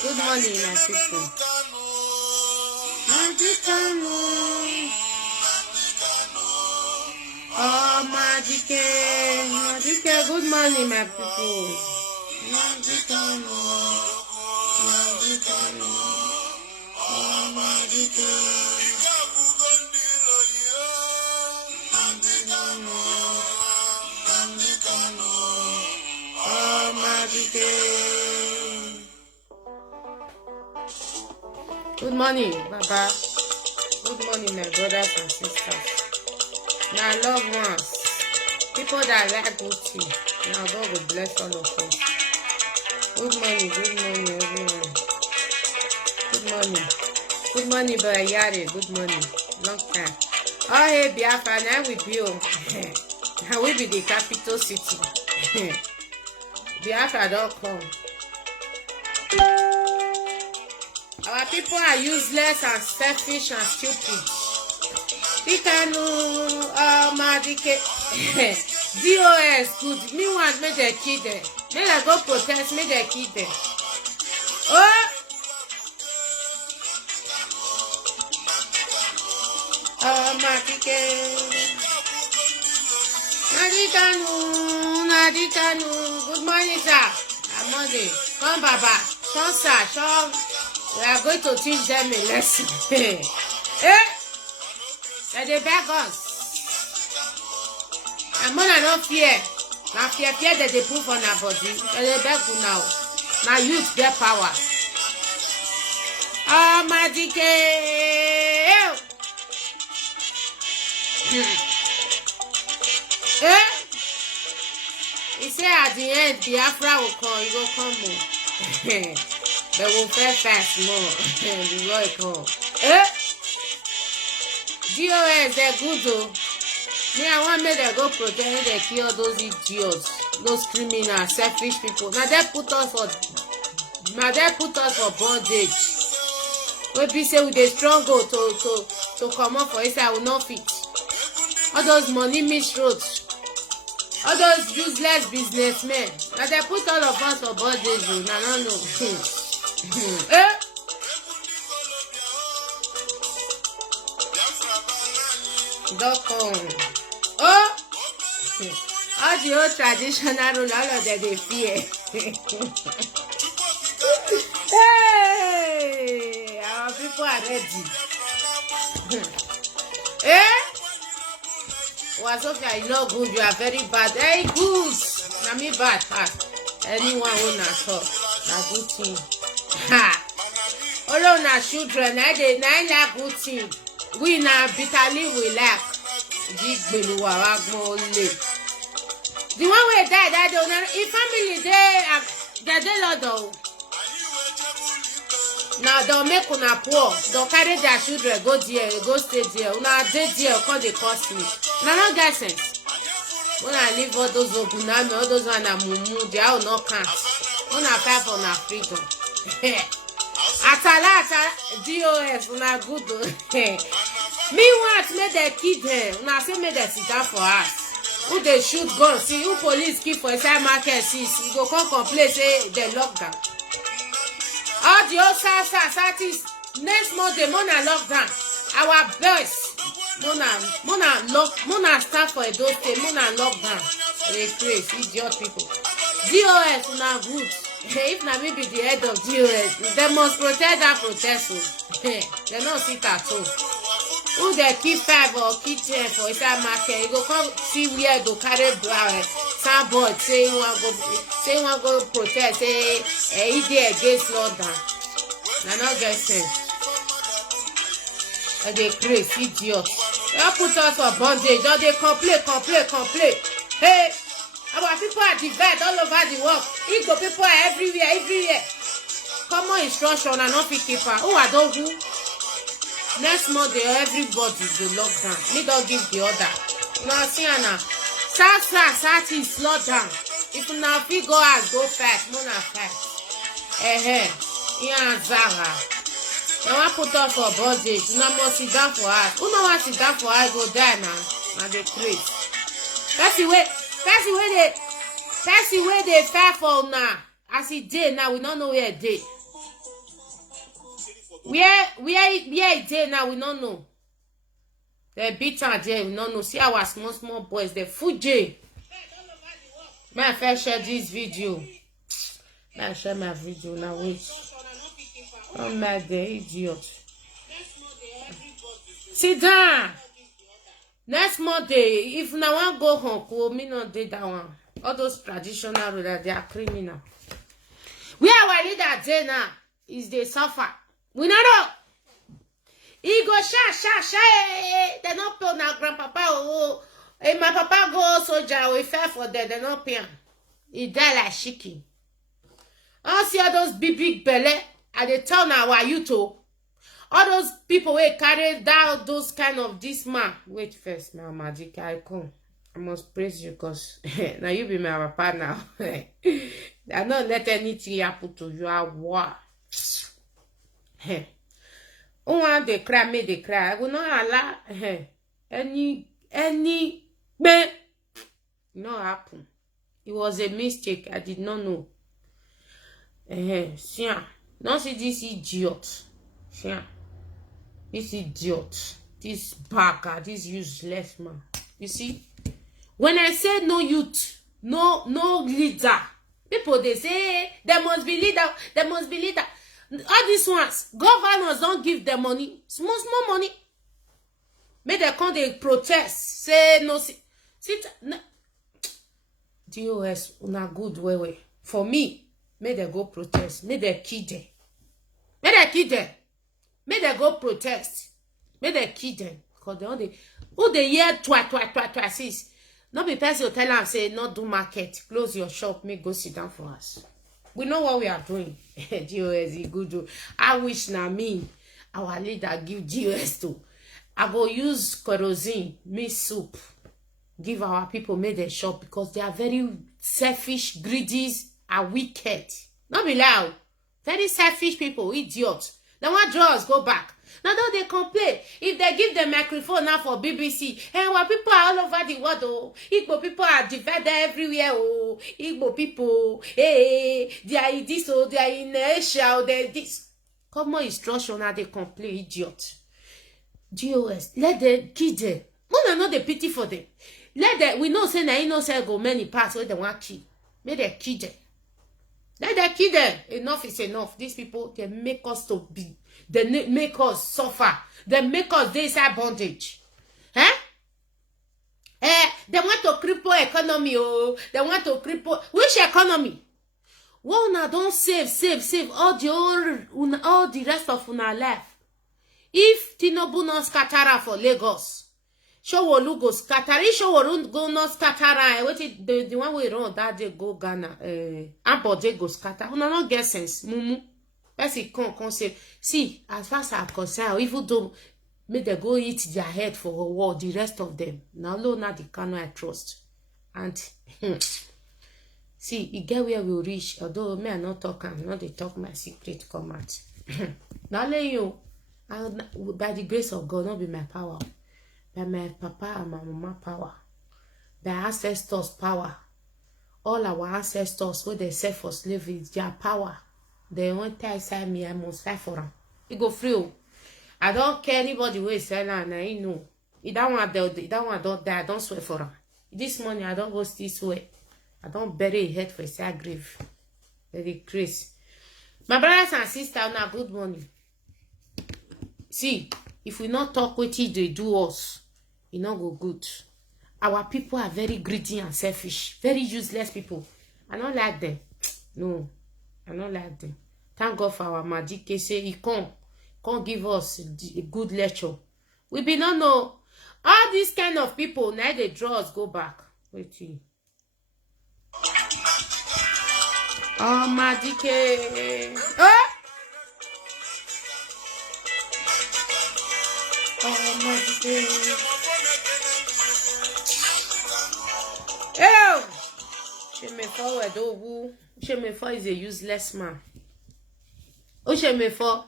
Good morning, my people. Good morning, my people. Good morning, Baba. Good morning, my brothers and sisters. My loved ones, people that like good tea. Now God will bless all of us. Good morning, everyone. Good morning, Brother Yari. Good morning. Long time. Oh, hey, Biafra, now we be home. Now we be the capital city. Biafra don't come. Our people are useless and selfish and stupid. DOS good. Me want me they kill them. May I go protest, me they kill them. Oh! Nadikanu. Good morning, sir. I'm Monday. Come, Baba. Come, sir. Come. We are going to teach them a lesson. Eh? They beg us. And more than no fear. Now fear that they put on our body. They beg you now. Now youth get power. Oh, my DK. Eh? He said at the end, Biafra will come. He will come more. They will fair fast more. Before it come. Eh? DOS, they're good though. Me, I want me to go protect and kill those idiots, those criminals, selfish people. Now they put us for bondage. We be say with a strong go to come up for it, I will not fit. All those money misroads, all those useless businessmen. Now they put all of us for bondage. Now no. Eh? Oh! All the old traditional rule, all of them they fear. Hey! Our people are ready. Eh? Wasofia, you know good, you are very bad. Hey, good! Na me bad, anyone who not talk, na good thing. Ha! All of our children, they like good thing. We na bitterly we lack. The one we die that don't if family they lot though. Now they'll make una poor. They'll carry their children go there, go stay there. Una dey there, call they cost me. Now no get sense. When I leave all those ogunami, all those one mumu, they are not count. When I fight for na freedom. Atala DOS, una good though. Me want make they kill them. Una say make they sit down for us. Who they shoot gun? See who police keep for inside market. See, you go come complain say they lock down. All the old artists next month they mona lock down. Our boys mona stand for a those day mona lock down. They crazy idiot people. DOS una good. If na me be the head of DOS, they must protect that protest. They not sit at home. Who they keep 5 or keep 10 for inside market, you go come see where go carry soundboard say you want go protest, say he dey against lockdown. Na not get sense. They crazy idiot. Don't put us for bondage. Don't they complain. Hey, our people are divided all over the world. Igbo people are everywhere. Common instruction and not keeper. Who are those who? Next month, everybody will lock down. Me don't give the order. Now, see, Anna. Start is slow down. If you now feel go out, go fast. Mona fast. Yeah, Zara. They want put us for budget. You know must sit down for us. Who no want sit down for us go die now. Now they crazy. That's the way they fair for now. As it day now, we don't know where it day. Where it day now, we don't know. They beat our day, we don't know. See our small boys, they full J. May I first share this video? May I share my video now? Wait. Oh my God, idiot. Sit down. Next Monday, if now one go home, me not do that one. All those traditional rulers, they are criminal. Where our leader day now is they suffer. We not know. He go sha. They not pay now grandpapa. Oh, and my papa go soldier. We fair for them. They not pay. He die like chicken. I see all those big belly. And they tell now our youth. All those people will carry down those kind of this man. Wait first now, Magic. I come. I must praise you because now you be my papa now. I not let anything happen to you. I war. Who want they cry, may they cry. I will not allow any man. No happen. It was a mistake. I did not know. See, don't see this idiot. See, this idiot, this bagger, this useless man. You see, when I say no youth, no leader, people they say there must be leader, there must be leader. All these ones, governors don't give them money, small money. Make they come they protest, say no. No. DOS una good way. For me, make they go protest, make they kill them, make they kill them. May they go protest. May they kill them. Because they only who they hear twice. Not be person tell them say not do market. Close your shop. Make go sit down for us. We know what we are doing. GOS is good. I wish na me our leader give GOS to. I go use kerosene, meat soup. Give our people make their shop because they are very selfish, greedy, and wicked. Not be loud. Very selfish people, idiots. They want draws go back. Now don't they complain? If they give the microphone now for BBC, and when people are all over the world, oh, Igbo people are divided everywhere, oh, Igbo people, hey, they are in this, oh, they are in Asia, oh, they are this. Common instruction now they complain, idiot. GOS, let them kill them. We know the pity for them. Let them, we know say na innocent go many parts where they want kill. May they kill them. Let them kill them. Enough is enough. These people, they make us to be, they make us suffer. They make us inside bondage. They want to cripple economy. Oh, they want to cripple. Which economy? Well, now don't save all the rest of our life. If Tinubu not scatter for Lagos, Showolu go scatter. If Showolu go not scatter, the one we run that day go Ghana. Ambode go scatter. Una not get sense. Mumu. Person come say, see, as far as I'm concerned, even though make they go eat their head for a war, the rest of them. Now alone not the Kano I trust. And see, you get where we reach. Although me I not talk, I'm not they talk my secret come out. Now let you, by the grace of God, not be my power. By my papa and my mama power, by ancestors power, all our ancestors who they set for slavery, their power. They won't tell inside me, I must fight for them. It go free. I don't care anybody who is selling, I know. If that one don't die, I don't swear for them. This morning I don't go this way. I don't bury a head for a sad grave. Very crazy. My brothers and sisters, now good morning. See, if we not talk with it, they do us. It not go good. Our people are very greedy and selfish. Very useless people. I don't like them. No, I don't like them. Thank God for our magic. Say he can't give us a good lecture. We be not know. All these kind of people, now they draw us go back. Wait till. Oh, magic. Oh! Oh, magic. Hello! Shemefo is a useless man. Oh, Shemefo.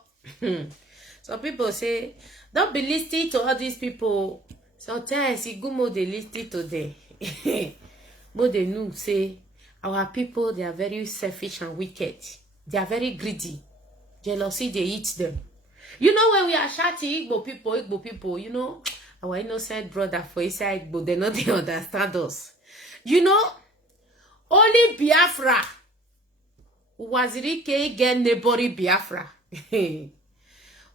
Some people say, don't be listening to all these people. Sometimes you go more they listen to them. More they know say our people, they are very selfish and wicked. They are very greedy. Jealousy, they eat them. You know, when we are shouting Igbo people, you know, our innocent brother for inside Igbo, they know they understand us. You know, only Biafra Wazirike get neighboring Biafra.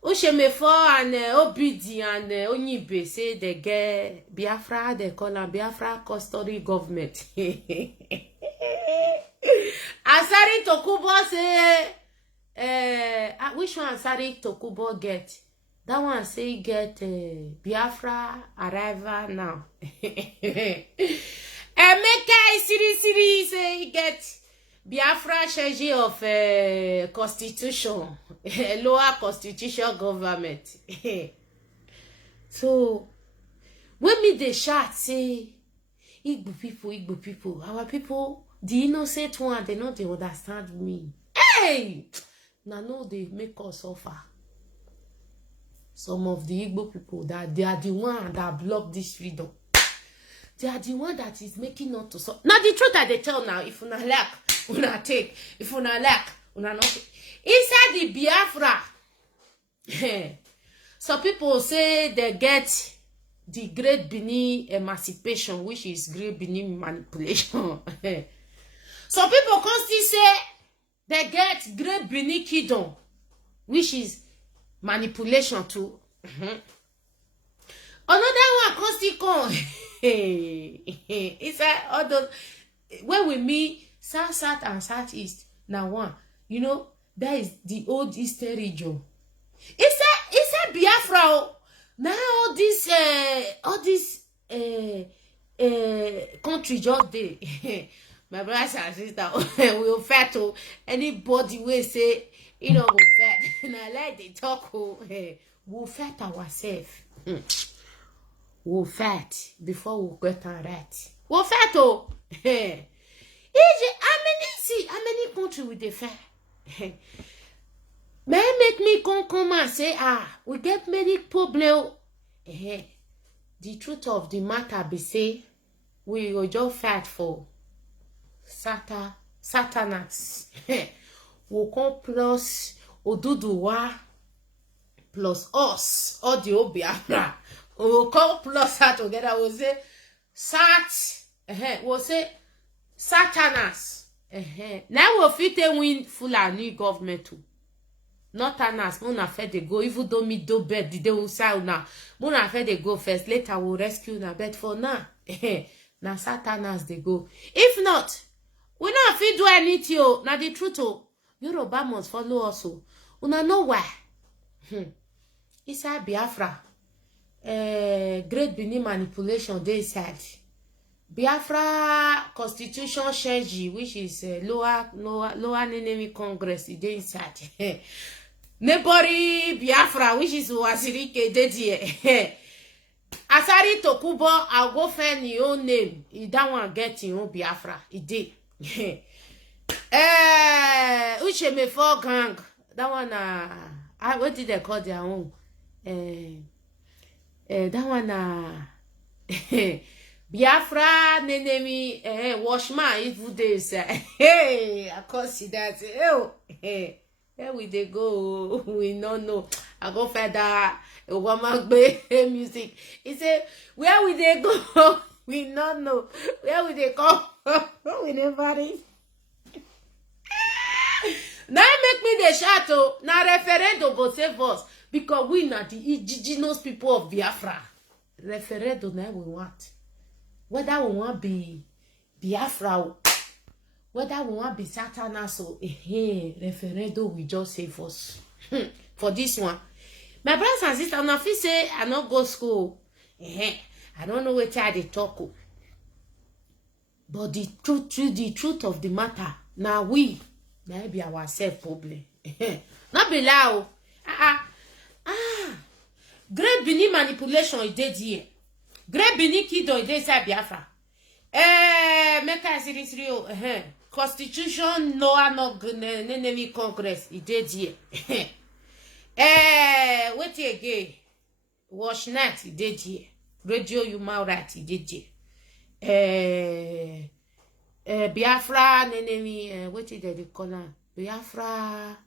Ushemefo and Obidi and Onyibe say they get Biafra, they call them Biafra custody government. Asari Tokubo say, which one Asari Tokubo get? That one say get Biafra arrival now. Emeka Isiri say he get Biafra change of constitution, lower constitution government. So when me they shout say Igbo people, our people, the innocent one, they know they understand me. Hey, now no they make us suffer. Some of the Igbo people that they are the one that block this freedom. They are the one that is making not to suffer. Now the truth that they tell now, if una lack, una take. If una lack, una not take. Inside the Biafra, some people say they get the Great Benin emancipation, which is Great Benin manipulation. Some people constantly say they get Great Benin kingdom, which is manipulation too. Another one constantly come. It's like all those when we meet South and Southeast now one, you know, that is the old Eastern region. It's a Biafra. Now all this country just there. My brothers and sisters will fight to anybody will say, you know, we'll fight. And I like the talk, we'll fight ourselves. We'll fight before we get on right. We'll fight how many countries will they fight? May make me come and say, we get many problems. The truth of the matter be say, we will just fight for Satanas. We'll come plus Oduduwa plus us, all the Obiafra. We'll come plus her together. We'll say we'll say Satanas. Now we'll fit a win full and new government too. Not Anas, Mona Fed they go, even though me do bed, they will say now. Mona Fed they go first, later we'll rescue na bed for now. Now Satanas they go. If not, we not fit do anything. Now the truth, Yoruba must follow us. Una know why. Inside Biafra. Great Benin manipulation they said Biafra constitution change, which is lower enemy Congress they inside. Neighboring Biafra, which is Wazirike Dedie. Asari Tokubo, I'll go find your own name. He don't want to get your own Biafra. He did. Uchemefo gang. That one what did they call their own? That one Biafra enemy washman if they say hey I can't see that where we they go we don't know. I go further woman music. He say where we they go we don't know. Where we they go we never read. Now make me the shadow. Now referendum go save us because we not the indigenous people of Biafra. Referendum now we want. Whether we want be Biafra, whether we want be Satanas or referendum we just save us. For this one. My brothers and sisters, now if you say I not go school, I don't know what they talk. But the truth of the matter, now we now be ourselves problem. Not be loud. Great Benin manipulation is dead here. Great Benin kingdom is inside Biafra. Make a series real. Constitution no enemy Congress is dead here. Wait again. Watch net did here. Radio Human Rights did here. Biafra enemy. What is the color? Biafra.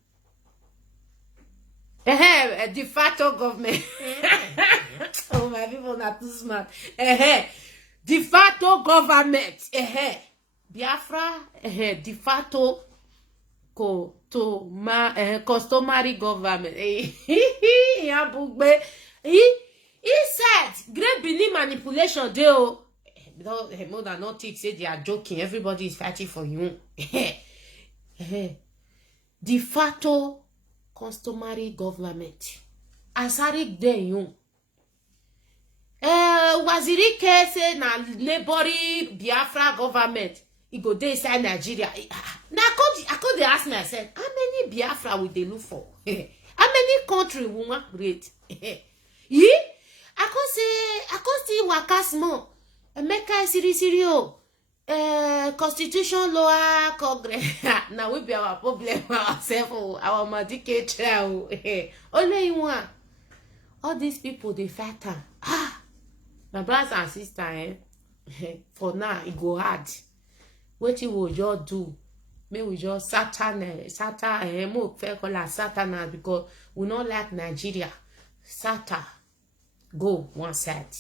De facto government. Oh, my people not too smart. De facto government. Biafra. De facto customary government. He said great Benin manipulation deal. More than not think say they are joking. Everybody is fighting for you. De facto customary government. Asari de you. Waziri say na laboring Biafra government. He go dey inside Nigeria. Now I could ask myself, how many Biafra will they look for? How many country will want create? I could see waka small. Emeka Siri Constitution Lower Congress. Now we be our problem ourselves, our medical trial. Only one. All these people they fight. My brothers and sisters, for now it go hard. What you will just do? May we just Satan, more fair call Satan because we not like Nigeria. Satan go one side,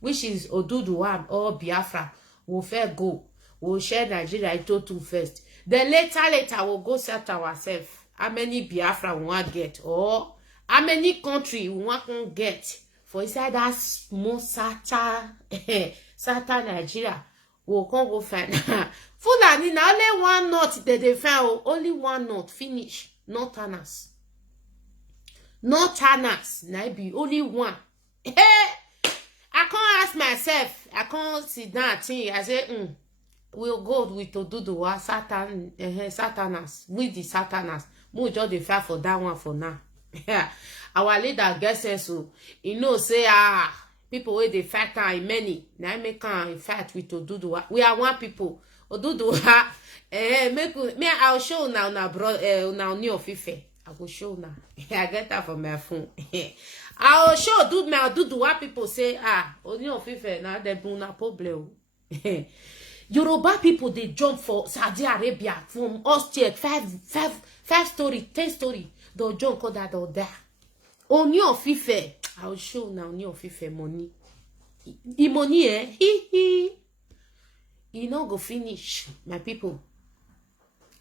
which is Oduduwa or Biafra. We'll fair go. We'll share Nigeria into two first. Then later we'll go set ourselves. How many Biafra we want get or how many country we want to get for inside that small Satan, Satan Nigeria. We'll come go find. Fulani now only one note they found. Only one note finish. No tanners. No tanners. Now be only one. I can't ask myself. I can't sit down and think. I say, we'll go with Oduduwa, Satan, Satanas, with the Satanas. We just the fight for that one for now. Our leader gets us so you know say people where they fight are many. Now make can fight with Oduduwa. We are one people. Oduduwa. I'll show now bro now new of Ife. I will show now. I get that from my phone. I'll show Oduduwa people say only of Ife now they bring a problem. Yoruba people they jump for Saudi Arabia from Austria 5 story 10 story. They'll jump call that or there. Only of Ife. I'll show now only of Ife money. Money you know go finish my people.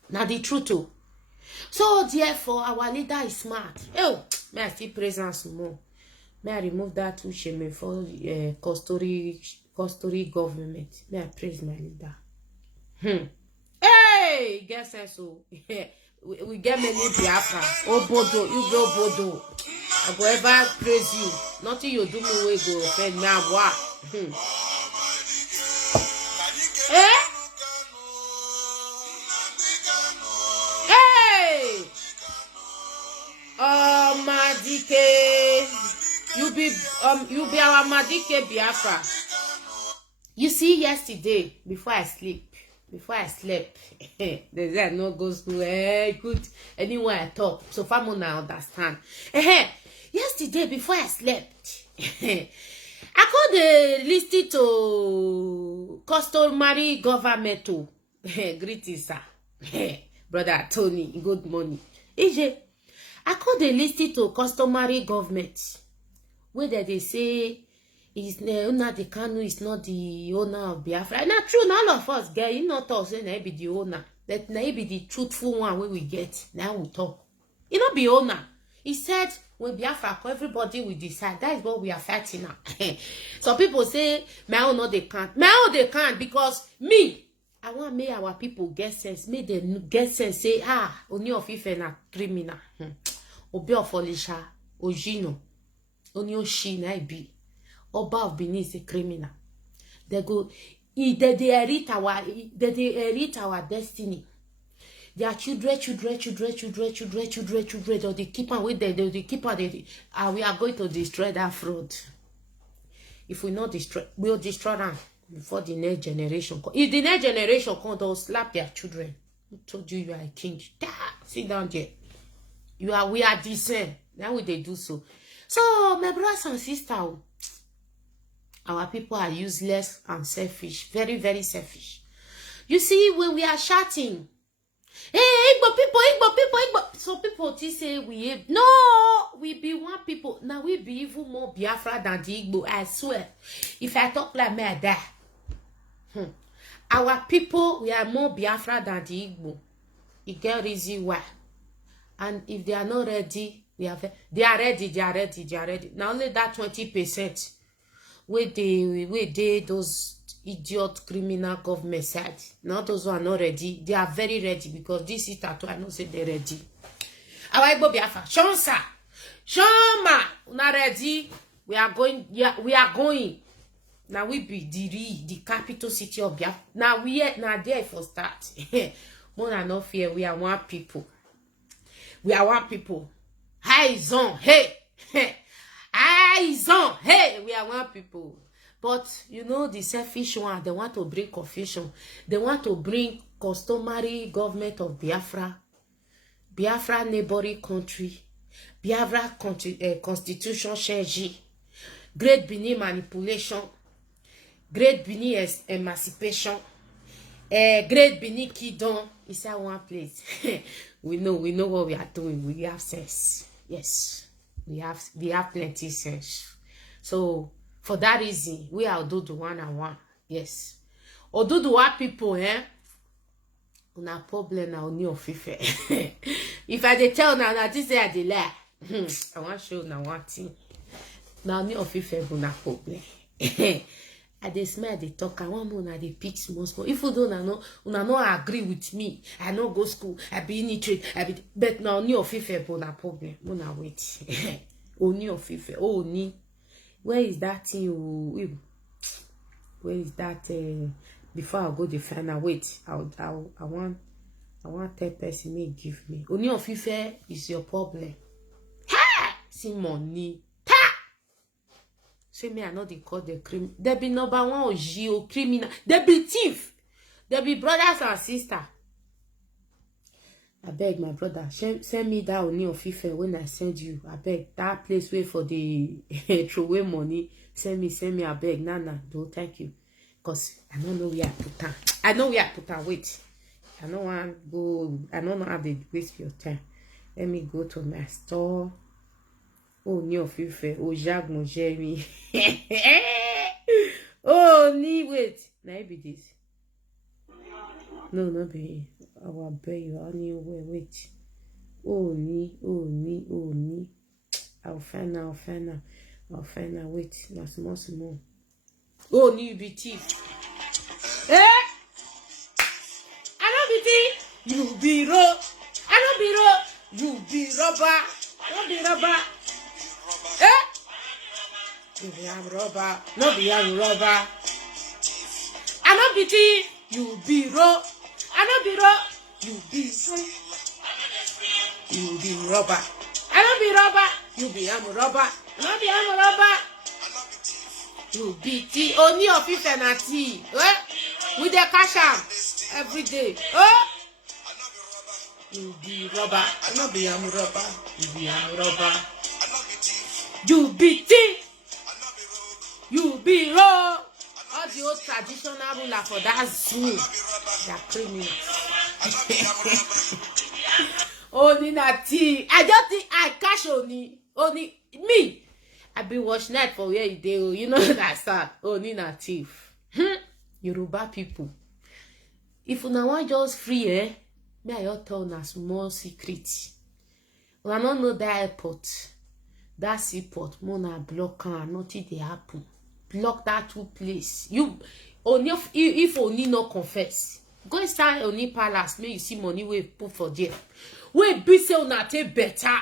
Now the truth too. So therefore our leader is smart. Oh, may I still presence more. May I remove that to shame for custody government. May I praise my leader. Hey, guess so. We get many Biafra. Oh Bodo, you go Bodo. I go ever praise you. Nothing you do me way go offend me. What? Hey! Madike. You be our Madike Biafra. You see, yesterday, before I slept, they said no go school. Good. Anyway, I talk. So far, I understand. Yesterday, before I slept, I called listed to customary government to greetings, sir. Brother Tony, good morning. I called the listed to customary government. Whether they say is the owner the Kanu is not the owner of Biafra. Not true, none of us get you not us say na be the owner. That na be the truthful one where we get. Now we talk. You not be owner. He said when Biafra everybody will decide. That is what we are fighting now. Some people say my own they can't. My own they can't because me. I want make our people get sense. Make them get sense. Say only of Ife na criminal. Obi of Olisha, Ojino, only Oshi na be. Oba of Benin is a criminal. They go, they inherit our destiny. Their children, or they keep on with them, they keep on. We are going to destroy that fraud. If we not destroy, we'll destroy them before the next generation. If the next generation come, they'll slap their children. Who told you you are a king? Sit down there. we are the same. Now we they do so. So my brothers and sisters, our people are useless and selfish, very, very selfish. You see, when we are shouting, hey, Igbo people, Igbo people, Igbo. Some people say we be one people. Now we be even more Biafra than the Igbo. I swear. If I talk like me, I die. Our people, we are more Biafra than the Igbo. It get reason why. And if they are not ready, they are ready. Now only that 20% where they those idiot criminal government side. Now those who are not ready, they are very ready because this is tattoo. I know say they're ready. Our Igbo Biafra, Shoma, not ready. We are going. Yeah, we are going. Now we be the capital city of Biafra. Now we are now there for start. More than no fear. We are one people. We are one people. Eyes on, hey, eyes on, hey. We are one people. But you know the selfish one. They want to bring confusion. They want to bring customary government of Biafra, Biafra neighboring country, Biafra constitution change, Great Benin manipulation, Great Benin emancipation, Great Benin kingdom inside one place. we know what we are doing. We have sense. Yes, we have plenty sense. So for that reason, we are Odudu 1 Yes, Oduduwa people, una problem na Ooni of Ife. If I dey tell now, this say I dey lie. I want show now one thing. Now Ooni of Ife una problem. I dey smell, dey talk. I want una dey pick small. If you don't una no agree with me, I no go school. I be illiterate. But now Ooni of Ife una problem. Una wait. Ooni of Ife. Oh Ooni. Where is that thing? Where is that? Before I go the final, wait. I want that person may give me. Ooni of Ife is your problem. Ha! See money. Ha! Say me, I know they call the criminal. They be number one or criminal. They be thief. They be brothers and sisters. I beg my brother, send me that Ooni of Ife when I send you. I beg that place where for the throwaway money. Send me. I beg. Nana, don't thank you, cause I don't know where I put her. I know where I put her. Wait, I don't want to go. I don't know how to waste your time. Let me go to my store. Ooni of Ife, Ojag Mojemi. Oh, wait. Now it be this. No, not be. I will beg you. Wait. Ooni. I'll find out. Wait. Now small. Ooni, you be thief. I don't be thief. You be rob. I don't be rob. You be robber. Don't be robber. You be am robber. No be am robber. I don't be thief. You be rob. I don't be rob. You be robber. I don't be robber. You be am robber. I don't be am robber. You be tea. Ooni of Ife na tea. With the cash am every day. You be robber. I don't be am robber. You be am robber. You be tea. You be rob. All the old traditional ruler for that zoo. They are criminals. Ooni na tea. I just think I cash Ooni. Ooni me. I be watch night for where you dey. You know that sad. Ooni na thief. Yoruba people. If una want just free, may I just tell una small secret. Una no know that airport, that seaport, mona block am, nothing dey happen. Block that two place. You only if Ooni no confess. Go inside Ooni palace, may you see money we put for there. We be say una take better.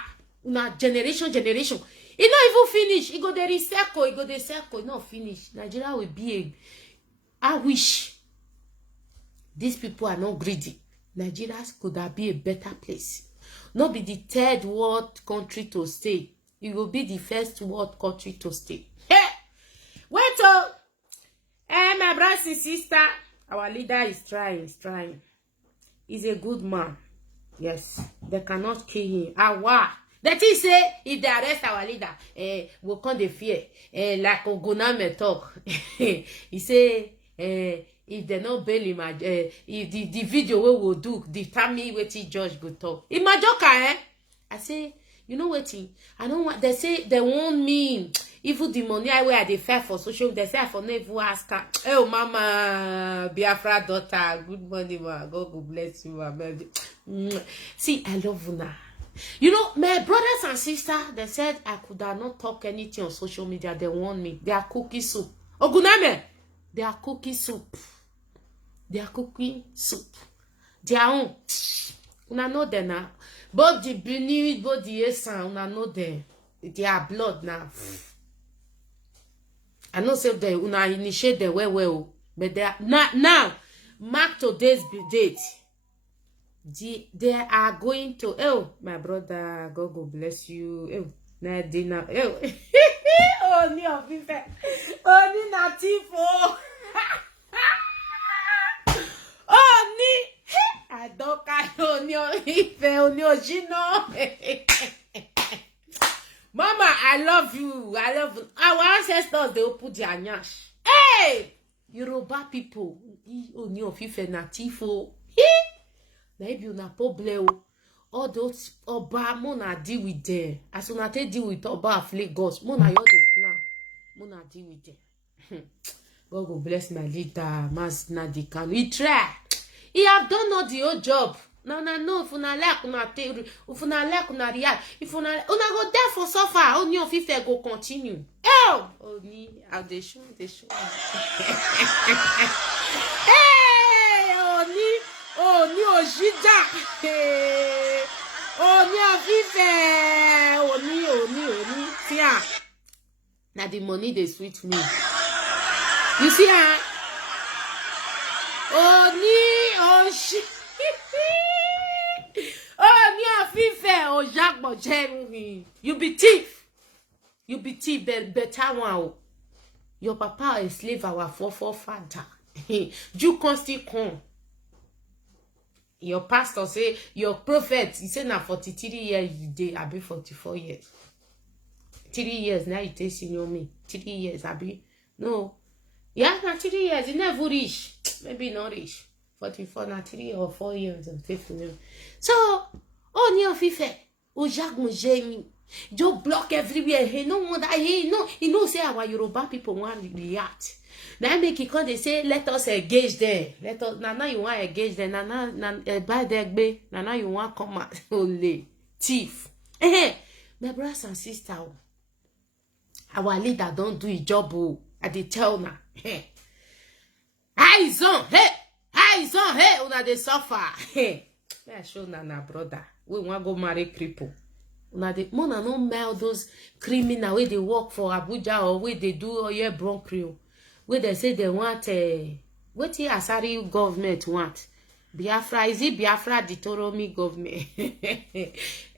Una generation. It not even finish. It go dey recycle. It go dey circle. Not finish. Nigeria will be I wish these people are not greedy. Nigeria could have be a better place. Not be the third world country to stay. It will be the first world country to stay. Hey! Wait oh! My brothers and sisters, our leader is trying. He's a good man. Yes, they cannot kill him. Ah, wow. The thing say, if they arrest our leader, we'll come the fear. Like Oguname talk. He say, if they not bail him, if the video we will do, determine what the judge go talk. In my joker, I say, you know what? I don't want. They say they want me. Even the money I wear, they fair for social. They say I for never ask her. Oh, mama, Biafra daughter, good morning, ma. God will bless you, ma. See, I love Una. You know, my brothers and sisters, they said I could not talk anything on social media. They want me. They are cooking soup. Oguname, they are cooking soup. They are cooking soup. Their own. Una know them now. Both the Benin, both the Esan, una know them. Their blood now. I know say they una initiate the well, but they are now. Mark today's date. They are going to. Oh, my brother, God will bless you. Oh, na dinner. Oh, oh, ni ofife. Oh, ni natifo. Oh, ni. I don't care. Oh, ni ofife. Oh, ni ojino. Mama, I love you. I love you. Our ancestors, they put their nyash. Hey! Yoruba people. Oni ofife natifo. Maybe you na problem. All those Oba, Mona deal with them. As soon as they deal with Oba of Lagos, Mona you the plan. Mona deal with them. God will bless my leader, Mas Nadikan. He try. He have done all the old job. No, if una like una take, if una like una react, if una go there for suffer, only of if they go continue. Oh, only how they show. Hey, only ojida. Hey, only of if only. See, now the money they sweet me. You see, only oshi. Oh, near Fife or Jacques Jeremy. You be thief, but better one. Your papa is slave our forefather. You can't still come. Your pastor say, your prophet, he say now 43 years you day, I be 44 years. 3 years now you take senior me. 3 years, I be no. Yeah, now 3 years, you never reach. Maybe not reach. 44 na 3 or 4 years of taking. So, oh, near Fife, oh, Jacques Mojemi, you block everywhere. He no want that. He know say our Yoruba people want to react. Now make it come they say let us engage them. Let us now you want engage them. Now buy their bay. Now you want come out only thief. My brothers and sisters, our leader don't do his job. I dey tell now. Eyes on, hey, una dey suffer. Hey, I show na brother. We want go marry cripple. Una dey mona no mail those criminal where they work for Abuja or where they do Oye Broncrio. Where they say they want what the Asari government want. Biafra, is it Biafra the Toromi government?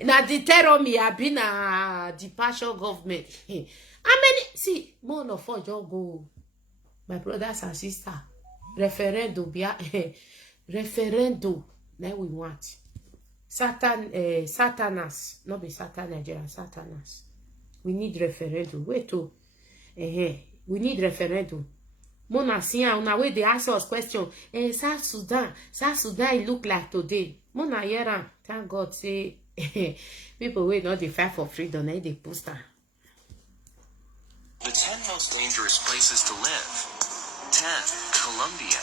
Na the Toromi have been a departure government. How many see more of us just go, my brothers and sisters. Referendum, referendum. Now we want Satanas, not be Satan Nigeria, Satanas. We need referendum. Wait to, we need referendum. Mona Sia, una way they ask us question. South Sudan, it look like today. Mona Yera, thank God say people wait not the fight for freedom. They post that. The 10 most dangerous places to live. 10. Colombia.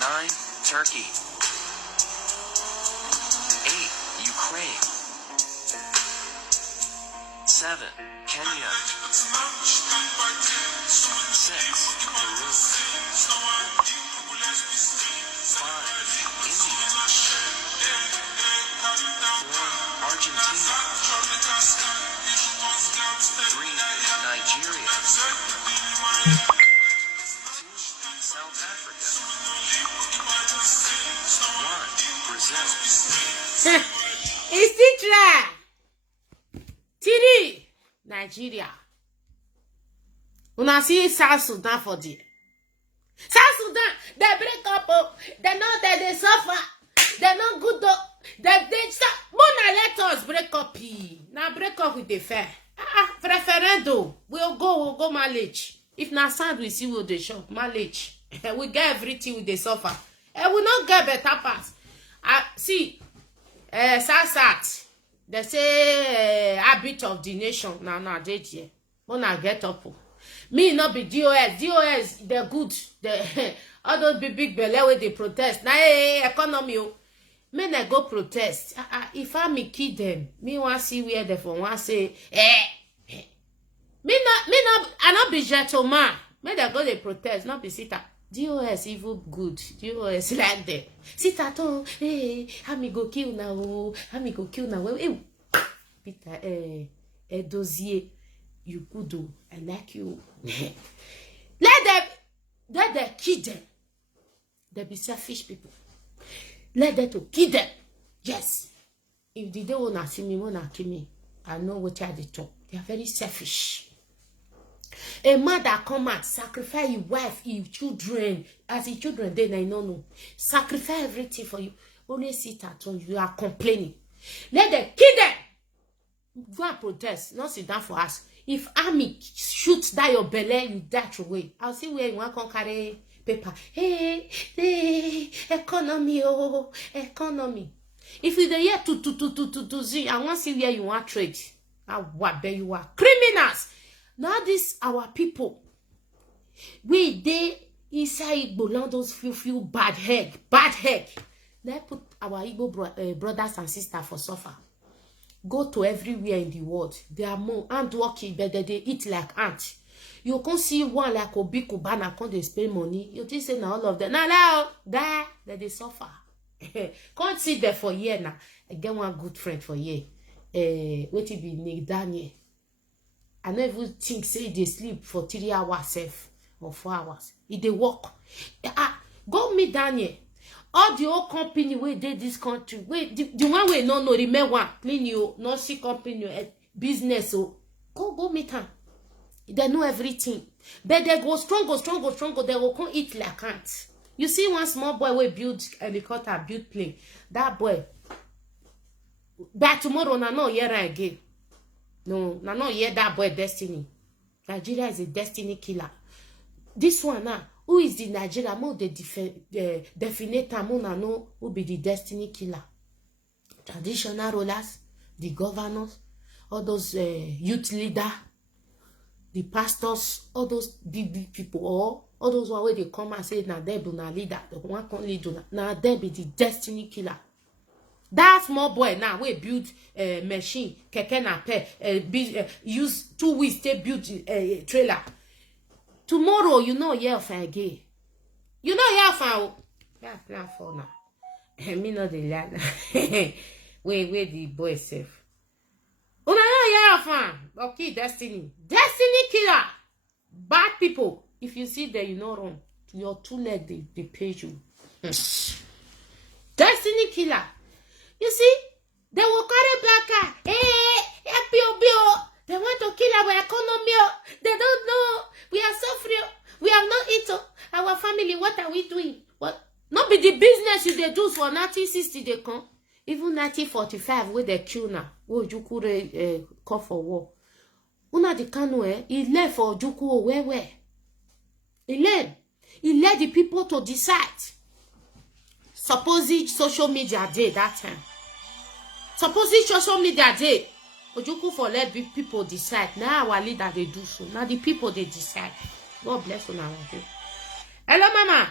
9. Turkey. 8. Ukraine. 7. Kenya. 6. Peru. 5. India. 4. Argentina. 3. Nigeria. 2. South Africa. 1. Brazil. It's Titra. 3. Nigeria. Una see South Sudan for the South Sudan, they break up, they know that they suffer. They're not good though. They start. Mona, let us break up. Now break up with the fair. Referendum. We'll go mileage. If na sand we see with the shop, mileage. We get everything with the suffer. And we not get better pass. See, Sasat. They say habit of the nation. Now, they here. Mona get up. Me not be DOS. DOS, they're good. All those big belly where they protest. Now, economy. Men I go protest. If I me kid them, me want see where they from want say, me not, I not be gentleman. Me they go they protest, not be sita. DOS evil good. DOS like that. Sit at home. Hey, how me go kill now? How me go kill now? Hey, Peter, Dozier, you good do. I like you. Let them kill them. They be selfish people. Let them to kill them. Yes. If they don't wanna see me, wanna kill me, I know what they talk. They are very selfish. A mother come out, sacrifice your wife, your children. As your children, then I know. Sacrifice everything for you. Only sit at home, you are complaining. Let them kill them. Go and protest, not sit down for us. If army shoots that your belly, you die away. I'll see where you want to carry paper. Hey, economy, oh, economy. If you hear to I want to see where you want trade. What bet you are criminals. Now this our people. We they inside Igbo those few bad head. They put our Igbo brothers and sisters for suffer. Go to everywhere in the world. They are more hardworking, but they eat like ants. You can see one like Obi Kubana, can they spend money? You think say now all of them. Now, that they suffer. Can't sit there for a year now. I get one good friend for a year. What it be Nick Daniel. I never even think say they sleep for 3 hours safe or 4 hours. If they walk. Go meet Daniel. All the old company where they this country, wait, the one way no remember one clean you, not see company business. So go meet them. They know everything. But they go strong. They will come eat like ants. You see one small boy will build helicopter, build plane. That boy. By tomorrow, na no hear again. No, na no hear that boy destiny. Nigeria is a destiny killer. This one now, who is the Nigeria? More the definitor, more na know who be the destiny killer. Traditional rulers, the governors, all those youth leader, the pastors, all those big people, all those one where they come and say, now they be na leader, the one can lead now they be the destiny killer. That small boy now we build a machine, keke na pe, use 2 weeks to build a trailer. Tomorrow you know you're again. You know you're found. Yeah, plan for now. Me not the lad. Where the boy safe. Una know you're found. Okay, destiny killer. Bad people. If you see that you know wrong, your 2 legs they pay you. Destiny killer. You see, they will carry black car. Hey, they want to kill our economy. They don't know. We are suffering. We have not eaten our family. What are we doing? What? Not be the business they do for 1960 they come. Even 1945 where they kill now. Oh, Juku call for war. Una the Kanu he left for Juku where? He led the people to decide. Suppose social media day that time. Suppose social media day. Ojuku for let people decide. Now our leader they do so. Now the people they decide. God bless you now. Hello, mama.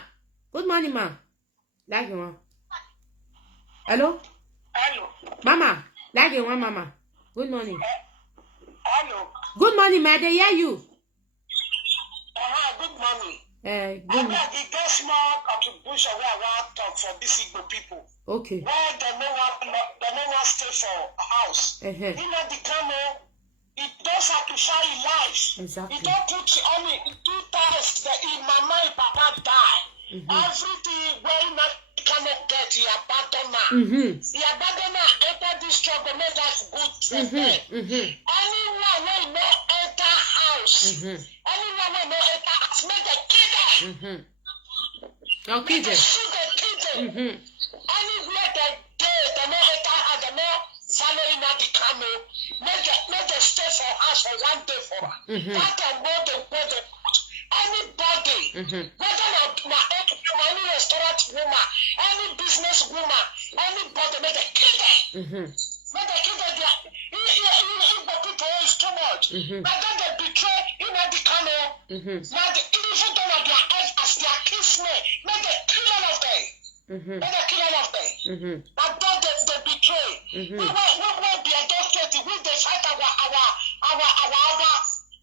Good morning, ma. Like you want. Hello? Hello. Mama. Like you want, mama. Good morning. Hello. Good morning, ma. They hear you. Good morning. Good I morning. the get small contribution where I want to talk for these Igbo people. Okay. Where they no one stay for a house. You know the Kano, it does have to shine his life. Exactly. It don't put only 2 times that in mama and papa die. Everything where you not cannot get, he abandon now. He abandon now, enter this trouble, make life good for them. Anyone where no enter house, anyone where no enter house, make the kill them. Okay, then. Shoot the kill them. Anywhere they Value in the camo, make the stay for house for 1 day for her. That and more than anybody, whether any restaurant woman, any business woman, anybody, make the kill them. Make the kill them. The people is too much. But then they betray in the camo. Now the evil done of their head as their kinsmen, make the kill all of them. Make the kill all of them. But don't they betray. We will be adopted. We they fight our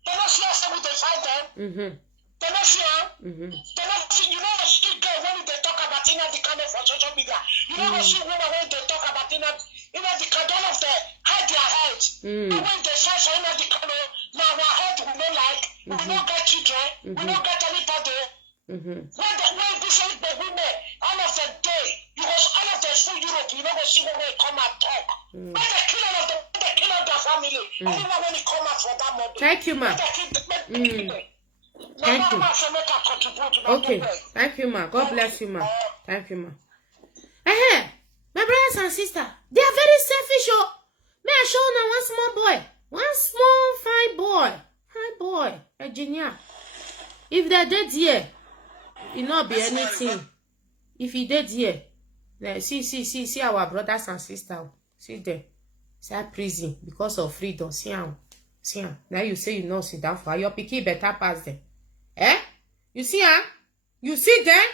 they not see us when they fight them. They not see them. They not see, you know, see girl when they talk about in the kind of social media. You know, see women when they talk about in the kind of them hide their heads. And when they say for in the kind of now our head we don't like, we don't get children, we don't get anybody. When this is the women, all of the day, you was all of the full Europe, you never see when they come and talk. When they kill all of them, they kill all their family. Anyone when they come out for that money. Thank you, ma. Thank you. Okay. Thank you, ma. God bless you, ma. Thank you, ma. My brothers and sisters, they are very selfish. Oh, may I show now one small boy, one small fine boy, engineer. If they're dead here, it not be anything. If he dead here, see our brothers and sisters. See them. See prison because of freedom. See how. Now you say you know sit down for your picky better pass them. You see You see them?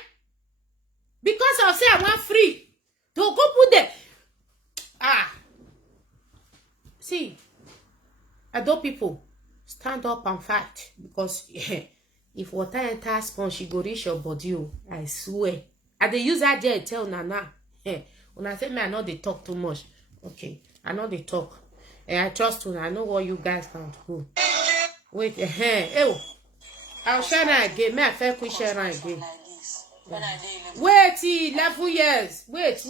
Because I say I want free. To go put them. See. Adult people, stand up and fight. Because if water enter sponge, you go reach your body. I swear. And they use that there tell Nana. When I say me, I know they talk too much. Okay. I know they talk. I trust you. I know what you guys can do. Wait. I'll share that again. May I fair quick share that again. Wait, 11 years. Wait.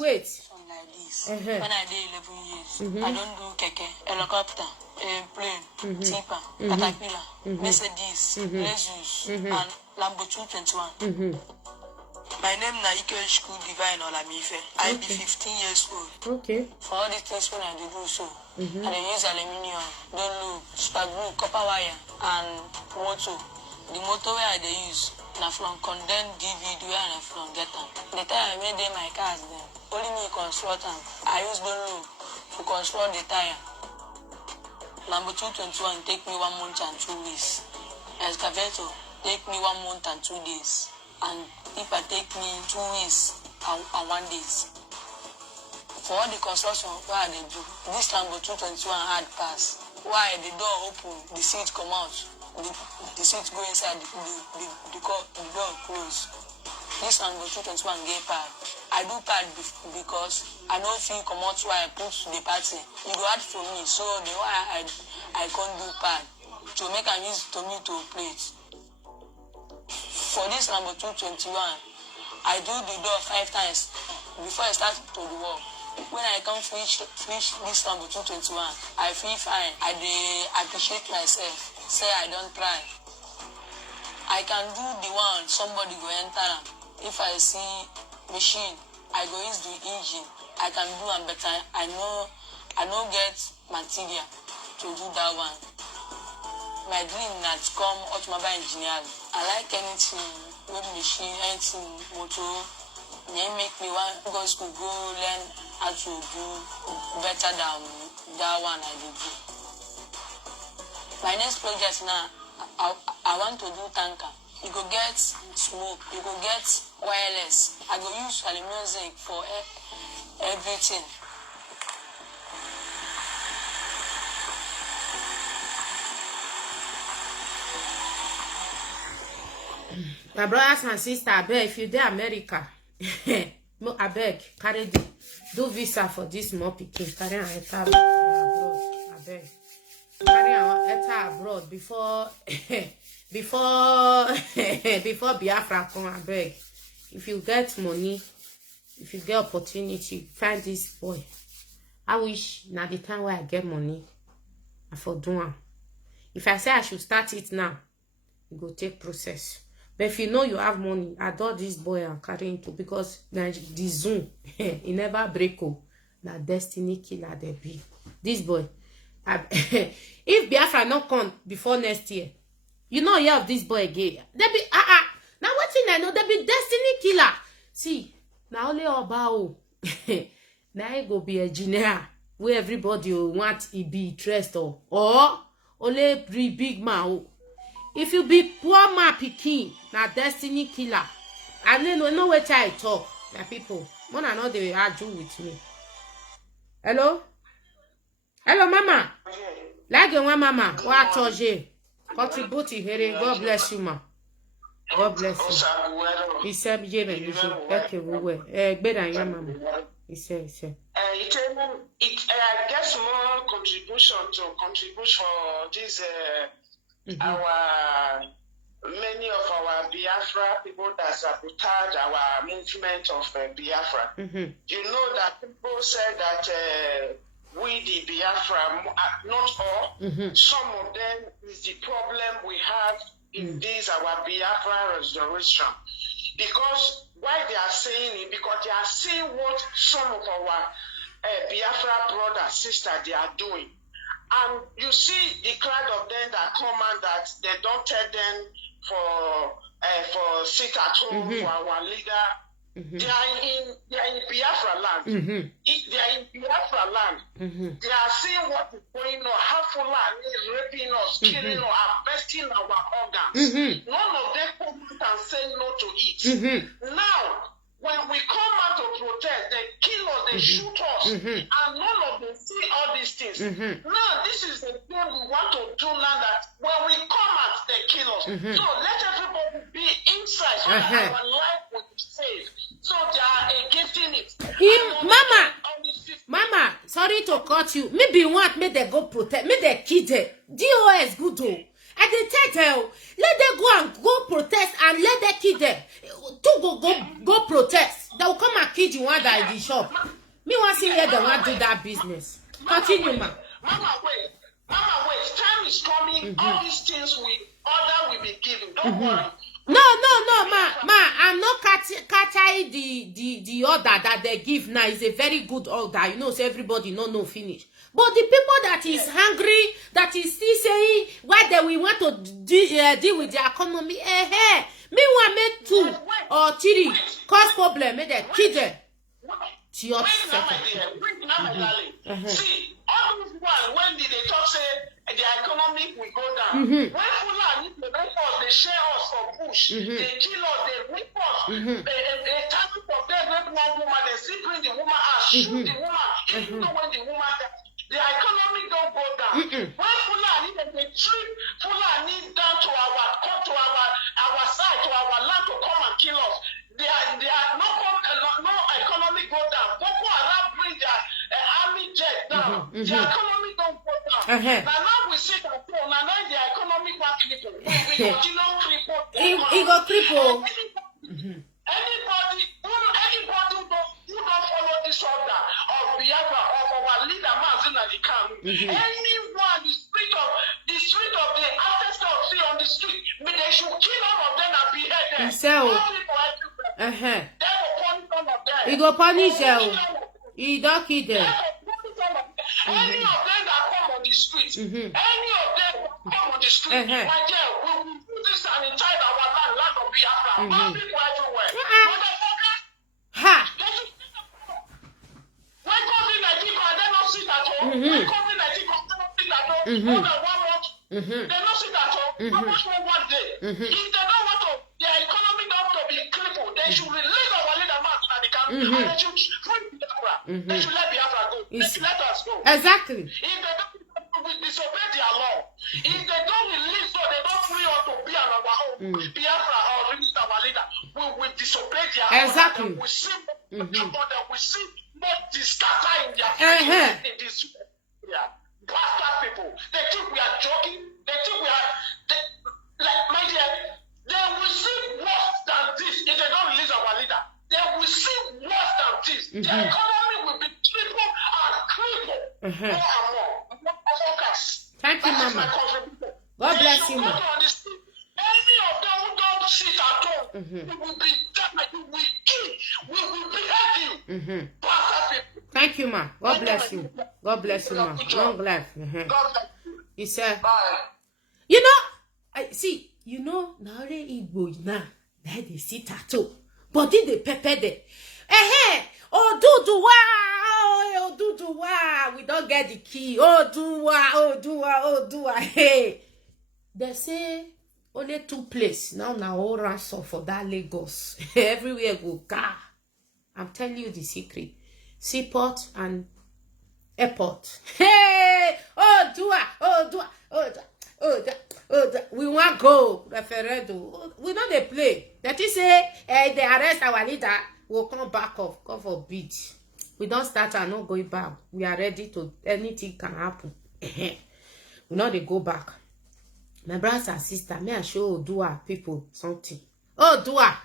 When I did 11 years, I don't do keke, helicopter, plane, tipper, caterpillar, Mercedes, Lexus, and Lambo 221. My name na Ike School Divine Olamife. I be 15 years old. Okay. For all the things when I do so, I dey use aluminium, don't loop, spark glue, copper wire, and motor. The motor where I dey use na from condemned DVD where I from get am. The time I made them my cars then, only me construct am. I use don't loop to construct the tire. Lambo 221 take me 1 month and 2 weeks. Excavator take me 1 month and 2 days. And if I take me 2 weeks and 1 day. For all the construction where they do, this Lambo 221 hard pass. Why the door open, the seat come out, the seat go inside, the door close. This Lambo 221 get pad. I do pad because I know if you come out where I put the party, it go hard for me. So the why I can't do pad to make an easy to me to plate. For this Lambo 221, I do the door 5 times before I start to the work. When I come finish this Lambo 221, I feel fine. I appreciate myself. Say I don't try. I can do the one somebody go enter. If I see machine, I go use the engine. I can do them better. I know get material to do that one. My dream is to come automobile engineer. I like anything with machine, anything motor. They make me want to go to school, go learn how to do better than that one I did do. My next project now, I want to do tanker. You go get smoke, you go get wireless. I go use music for everything. My brothers and sisters, I beg, if you dey America, I beg, carry do visa for this small pikin. Carry an enter abroad. I beg. Carry an enter abroad before Biafra come. I beg. If you get money, if you get opportunity, find this boy. I wish now the time where I get money, I for do am. If I say I should start it now, it go take process. But if you know you have money, adore this boy and carry him to, because the Zoom, he never break up. na destiny killer they be. This boy. If Biafra not come before next year, you know you have this boy again. They be now what thing I know, they be destiny killer. See, now only about now he go be a engineer where everybody want he be interest or only big man. If you be poor man pikin, na destiny killer. And then we know what I talk. The people, one know they argue with me. Hello? Hello, mama. Like your one, mama. What told you? Contribute here. God bless you, ma. God bless you. He said, "Jeben, you should back your way. Better, your mama." He said. I guess more contribution for this our many of our Biafra people that sabotage our movement of Biafra. You know that people said that we the Biafra, not all, some of them is the problem we have in this our Biafra restoration. Because why they are saying it, because they are seeing what some of our Biafra brothers, sisters, they are doing. And you see the crowd of them that come and that they don't tell them for sit at home for our leader. They are in Biafra land. They are in Biafra land. They are seeing what is going on. How Fulani is raping us, killing us, harvesting our organs. None of them come out and say no to it. Now, when we come out to protest, they kill us, they shoot us, and none of them see all these things. Now, this is the thing we want to do now, that when we come out, they kill us. So let everybody be inside so that our life will be safe. So they are against it. Mama, sorry to cut you. Maybe you want me they go protest, me they kill them. DOS good though. And they tell them, let them go protest and let them kill them. To go protest. They will come and kill you one that in the shop. Me want to see where they want to do that business. Continue, ma. Mama, wait. Time is coming. All these things order will be given. Don't worry. No, ma. I'm not catching the order that they give now. Is a very good order. You know, so everybody no finish. But the people that is hungry, that is still saying why they we want to deal with the economy, me want make 2 or 3 cause problem, make them kill them. See, all those one, when did they talk say the economy will go down? When Fulani, they share us for bush, they kill us, they rape us, they tackle for them, rape one woman, they still bring the woman out, shoot the woman, even though when the woman dies. The economy don't go down. When Fulani, they treat Fulani down to our side, to our land to come and kill us. They are no economy go down. Boko Haram bring their army jet down. The economy don't go down. Now we sit at home. Now the economy will cripple. We continue cripple. It go cripple. Anybody who don't follow this order of Biafra of our leader Mazina the camp, anyone the street of the ancestor of see on the street, they should kill all of them and behead them. He go punish them. He don't kill them. Any of them that come on the street, any of them come on the street, my dear, we will do this and inside our land of Biafra. Not people everywhere. When COVID-19 they not sit at home. When COVID-19 not sit at home. More than 1 month, they not sit at home. How much more one day? If they don't want to, their economy don't to be crippled, they should release our leader man and they can and they should free Biafra. They should let Biafra go. Let us go. Exactly. If they don't disobey their law, if they don't release or they don't free us to be on our own, Biafra or release our leader, we will disobey their law. Exactly. We see we see not scatter in their face in this bastard people. They think we are joking. They think we are like my dear. They will see worse than this if they don't release our leader. They will see worse than this. The economy will be triple and triple more and more. Focus. Thank you, Mama. God bless you, Mama. Any of them who don't sit at home, we will be damaged, we will kill, we will behead you. Bastard people. Thank you, ma. God bless you. God bless you, ma. Long life. God bless you. He said, Bye. you know, I see, you know, now they Igbo now, they see tattoo, but did they pepper them? Oh, do, we don't get the key. Oh, do, hey. They say only 2 places now all ransom for that Lagos. Everywhere go car. I'm telling you the secret. Seaport and airport. Hey, we want go referendum. We know they play. That is say they arrest our leader. We'll come back off. God forbid. We don't start and not going back. We are ready to anything can happen. We know they go back. My brothers and sisters, may I show Odua people something. Odua,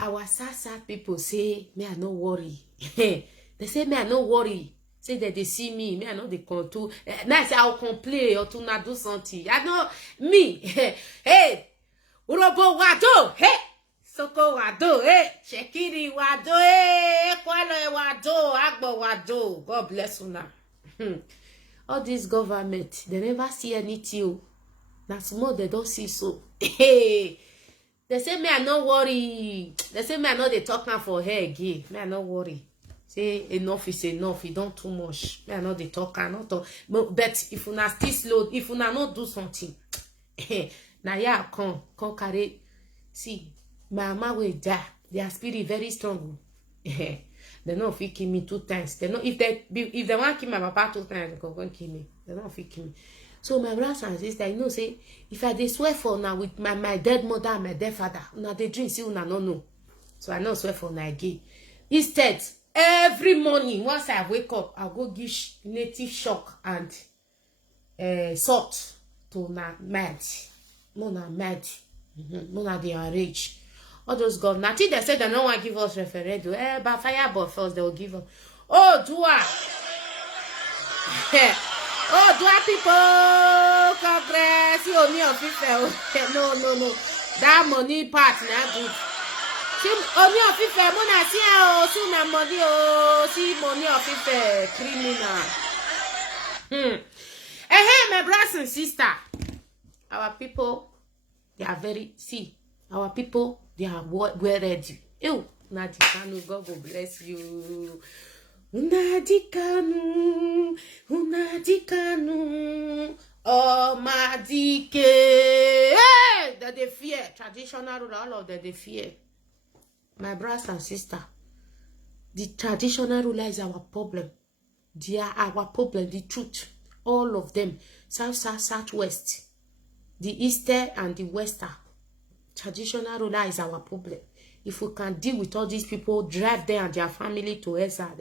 our sad people say, may I no worry. They say, may I no worry. Say that they see me, may I know they come to. Now I say, I'll complain or to not do something. I know me. Hey, Urobo Wado, hey, Soko Wado, hey, Shekiri Wado, hey, Kwalo Wado, Agbo Wado. God bless you now. All this government, they never see anything. That's more they don't see so. Hey, they say me I no worry. They say me I know they talk now for her again. Me I no worry. Say enough is enough. You don't too much. Me I know they talk and not talk. But if you not still slow, if you not do something, now yeah come carry. See, my mama will die. Their spirit very strong. They not fit kill me 2 times. They know if they want to kill my papa 2 times, they can kill me. They not fit kill me. So my brothers and sisters, you know, say, if I dey swear for now with my dead mother and my dead father, now they drink, see, una no know. So I not swear for now again. Instead, every morning, once I wake up, I'll go give native shock and salt to na mad. No na mad. No na they are rich. All those governors, they say they don't want to give us referendum. But fire but first they will give us. Oh, Dua. Oh, Dua people, Congress, you only of people. No. That money part, not good. See, only of people, mona see oh, see na money oh, see money of people, criminal. Hey, my brothers and sisters, our people, they are very, see, our people, they are well ready. Ew, Nadikanu, God will bless you. Unadikanu, oh Madike. Hey, that they fear. Traditional ruler, all of them they fear. My brothers and sisters, the traditional ruler is our problem. They are our problem, the truth. All of them, south, southwest, the eastern and the western. Traditional ruler is our problem. If we can deal with all these people, drive them and their family to exile,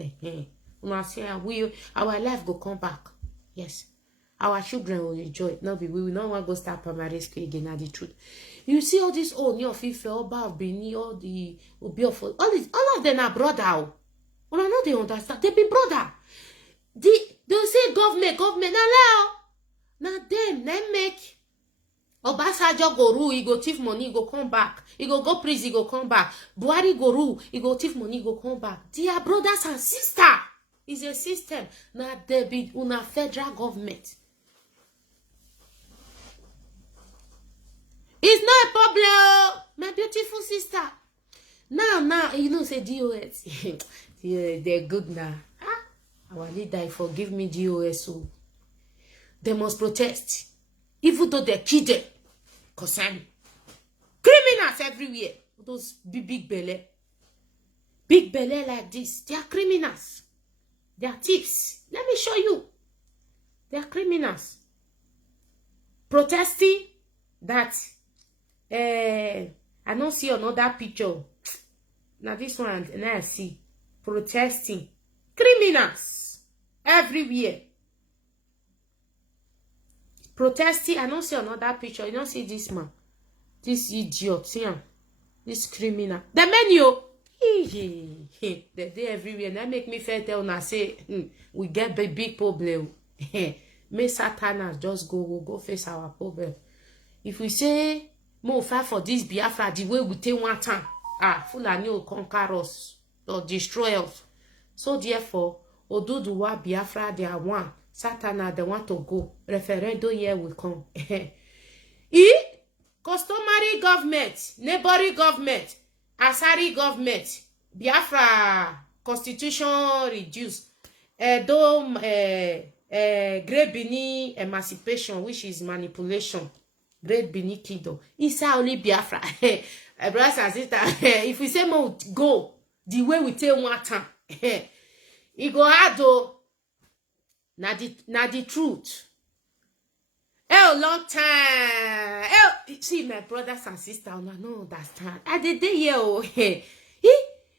our life will come back. Yes. Our children will enjoy it. We will not want to go start primary school again, at the truth. You see all this old New Fife, Oba of Bini, all the Obi of all of them are brother. Well, I know they understand. They be brother. They say government, now them make Obasanjo go rule, he go thief money, he go come back. He go prison, he go come back. Buhari go rule, he go thief money, he go come back. They are brothers and sisters. It's a system. Now they be una federal government. It's not a problem, my beautiful sister. Now, you know, say DOS. They're good now. Our leader, forgive me, DOS. So they must protest. Even though they kill them. Concern. Criminals everywhere. Those big belly. Big belly like this. They are criminals. They are thieves. Let me show you. They are criminals. Protesting that I don't see another picture. Now this one, and I see. Protesting. Criminals. Everywhere. Protesting. I don't see another picture. You don't see this man. This idiot. See him. This criminal. The menu. They everywhere. That make me feel tell now say we get big problem. May Satan just go face our problem. If we say more fight for this Biafra the way we take one time, Fulani will conquer us or destroy us. So therefore, Oduduwa, Biafra, they are one. Satana, they want to go. Referendum here will come. Customary government, neighboring government, Asari government, Biafra constitution reduced. Great Benin emancipation, which is manipulation. Great Benin kingdom. Inside only Biafra. Brothers and sisters, if we say more go the way we take one time, it go hard though. Na the truth. Long time. See, my brothers and sisters, I don't understand. I did here.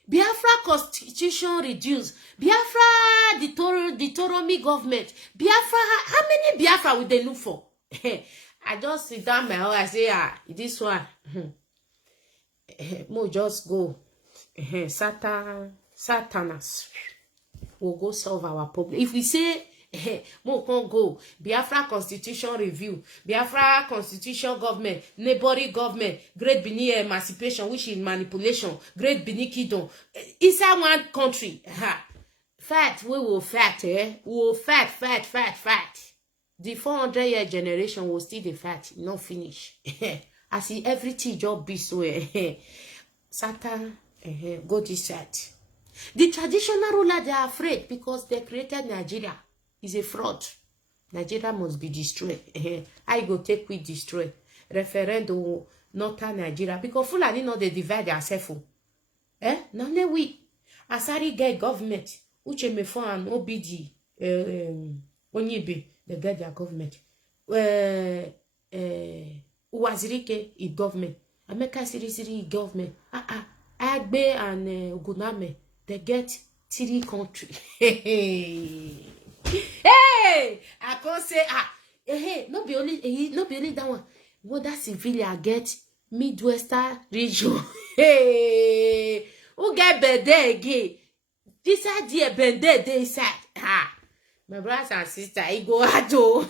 Biafra constitution reduced. Biafra Deuteronomy government. Biafra, how many Biafra would they look for? I just sit down my own. I say, this one. Mo just go. Satanas will go solve our problem. If we say, mo can't go. Biafra constitution review. Biafra constitution government. Neighboring government. Great Benin emancipation, which is manipulation. Great Benin kingdom. Inside one country. Fight, we will fight, We will fight. The 400-year generation will still the fight, not finish. I see everything just be so. Satan, go this side. The traditional ruler, they are afraid because they created Nigeria. It's a fraud. Nigeria must be destroyed. I go take we destroy. Referendum northern Nigeria. Because Fulani know they divide themselves. Now we. Asari get government. Uche Mefo and OBD. Onyibe. They get their government. Uwazirike is government. Ameka Siri government. Agbe and Oguname. They get 3 countries. Hey, I can't say not be only that one. What that civilian get Midwestern region. Hey, who get Bende again? This idea Bende they said. My brothers and sisters, it go hard though.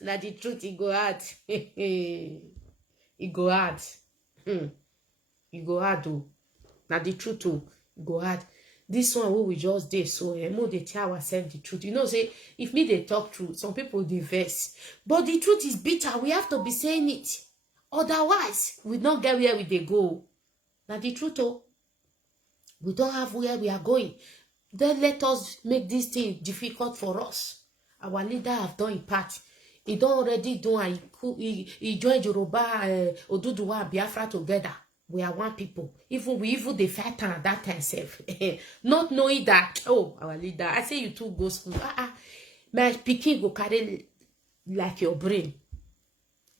Now the truth, it go hard. It go hard. It go hard though. Now the truth too, it go hard. This one we just did so more they tell ourselves the truth. You know, say if me they talk truth, some people diverse. But the truth is bitter. We have to be saying it. Otherwise, we don't get where they go. Now the truth, we don't have where we are going. Then let us make this thing difficult for us. Our leader have done in part. He don't already do and he joined Yoruba, Oduduwa, Biafra together. We are one people. Even they fight at that time self. Not knowing that, our leader, I say you two go school. My pikin go carry like your brain.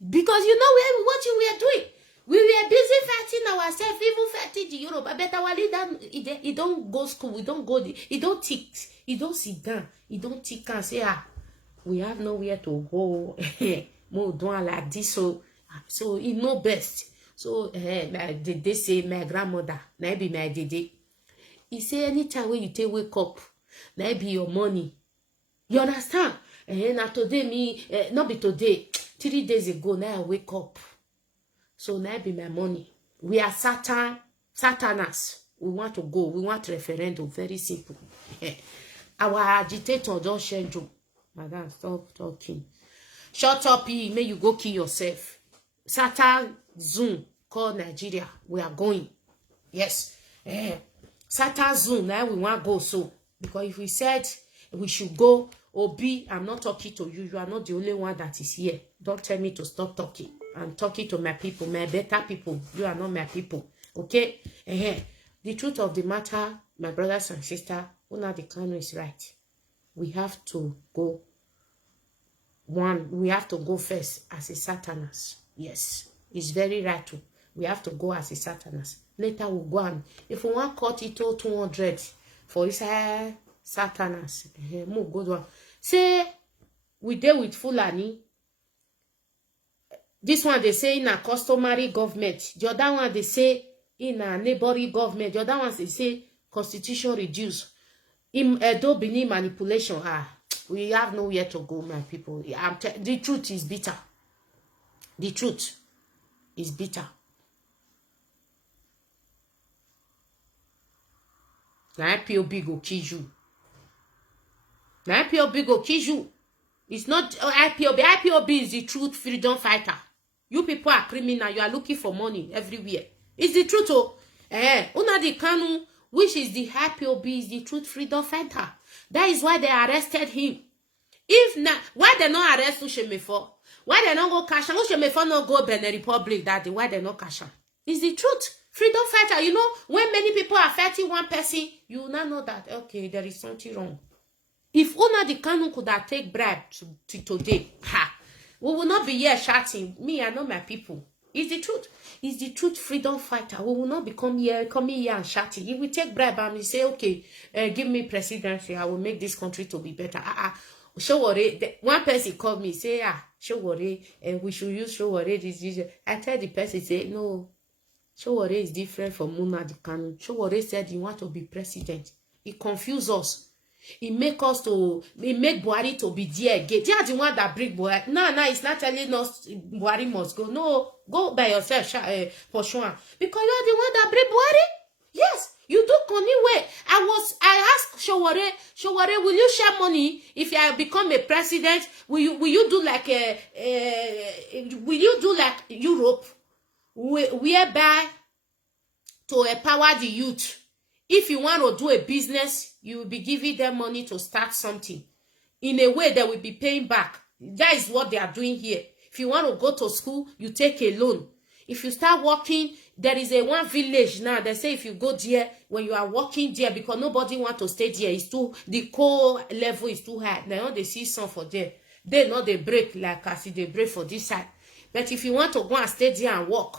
Because you know what you were doing. We were busy fighting ourselves, even fighting the Yoruba. But our leader, he don't go school. We don't go. He don't tick. He don't sit down. He don't tick and say, we have nowhere to go. More doing like this. So he know best. So they say my grandmother, maybe my dede. He say anytime when you take wake up, maybe your money. You understand? Now today not be today. 3 days ago now I wake up. So now be my money. We are Satanas. We want to go. We want referendum. Very simple. Our agitator don't change. Madam, stop talking. Shut up, may you go kill yourself. Satan Zoom call Nigeria. We are going. Yes. Satan Zoom now we want to go so. Because if we said we should go, Obi, I'm not talking to you. You are not the only one that is here. Don't tell me to stop talking. I'm talking to my people, my better people. You are not my people. Okay? The truth of the matter, my brothers and sisters, Una the Kano is right. We have to go. We have to go first as a Satanas. Yes. It's very right too. We have to go as a Satanas. Later we'll go on. If we want cut it to 200 for this Satanas, more good one. Say we deal with Fulani. This one they say in a customary government. The other one they say in a neighboring government. The other ones they say constitution reduced. In Edo Benin manipulation. We have nowhere to go, my people. The truth is bitter. The truth is bitter. Now IPOB go kill you. Now IPOB go kill you. It's not IPOB. IPOB is the truth freedom fighter. You people are criminal. You are looking for money everywhere. It's the truth. Oh, Nnamdi Kanu, which is the IPOB, is the truth freedom fighter. That is why they arrested him. If not, why they not arrest Ushemefo? Why they not go cash? Ushemefo not go Benin Republic that day. Why they not cash? It's the truth. Freedom fighter. You know, when many people are fighting one person, you will not know that, okay, there is something wrong. If Nnamdi Kanu could have taken bribe to today, we will not be here shouting. Me, I know my people. It's the truth. It's the truth freedom fighter. We will not be coming here and shouting. If we take bribe and we say, okay, give me presidency, I will make this country to be better. Showore, one person called me, say, Showore, we should use Showore this. I tell the person, say, no, Showore is different from Nnamdi Kanu. Showore said he want to be president. He confused us. He make Buhari to be there again. They are the one that bring Buhari. No, it's not telling us Buhari must go. No, go by yourself, for sure. Because you are the one that bring Buhari. Yes, you do Koniwe. I asked Showore, will you share money if I become a president? Will you do like Europe, whereby to empower the youth? If you want to do a business, you will be giving them money to start something. In a way, they will be paying back. That is what they are doing here. If you want to go to school, you take a loan. If you start working, there is one village now. They say if you go there, when you are working there, because nobody want to stay there, the coal level is too high. Now they see some for there. They know they break like I see they break for this side. But if you want to go and stay there and work,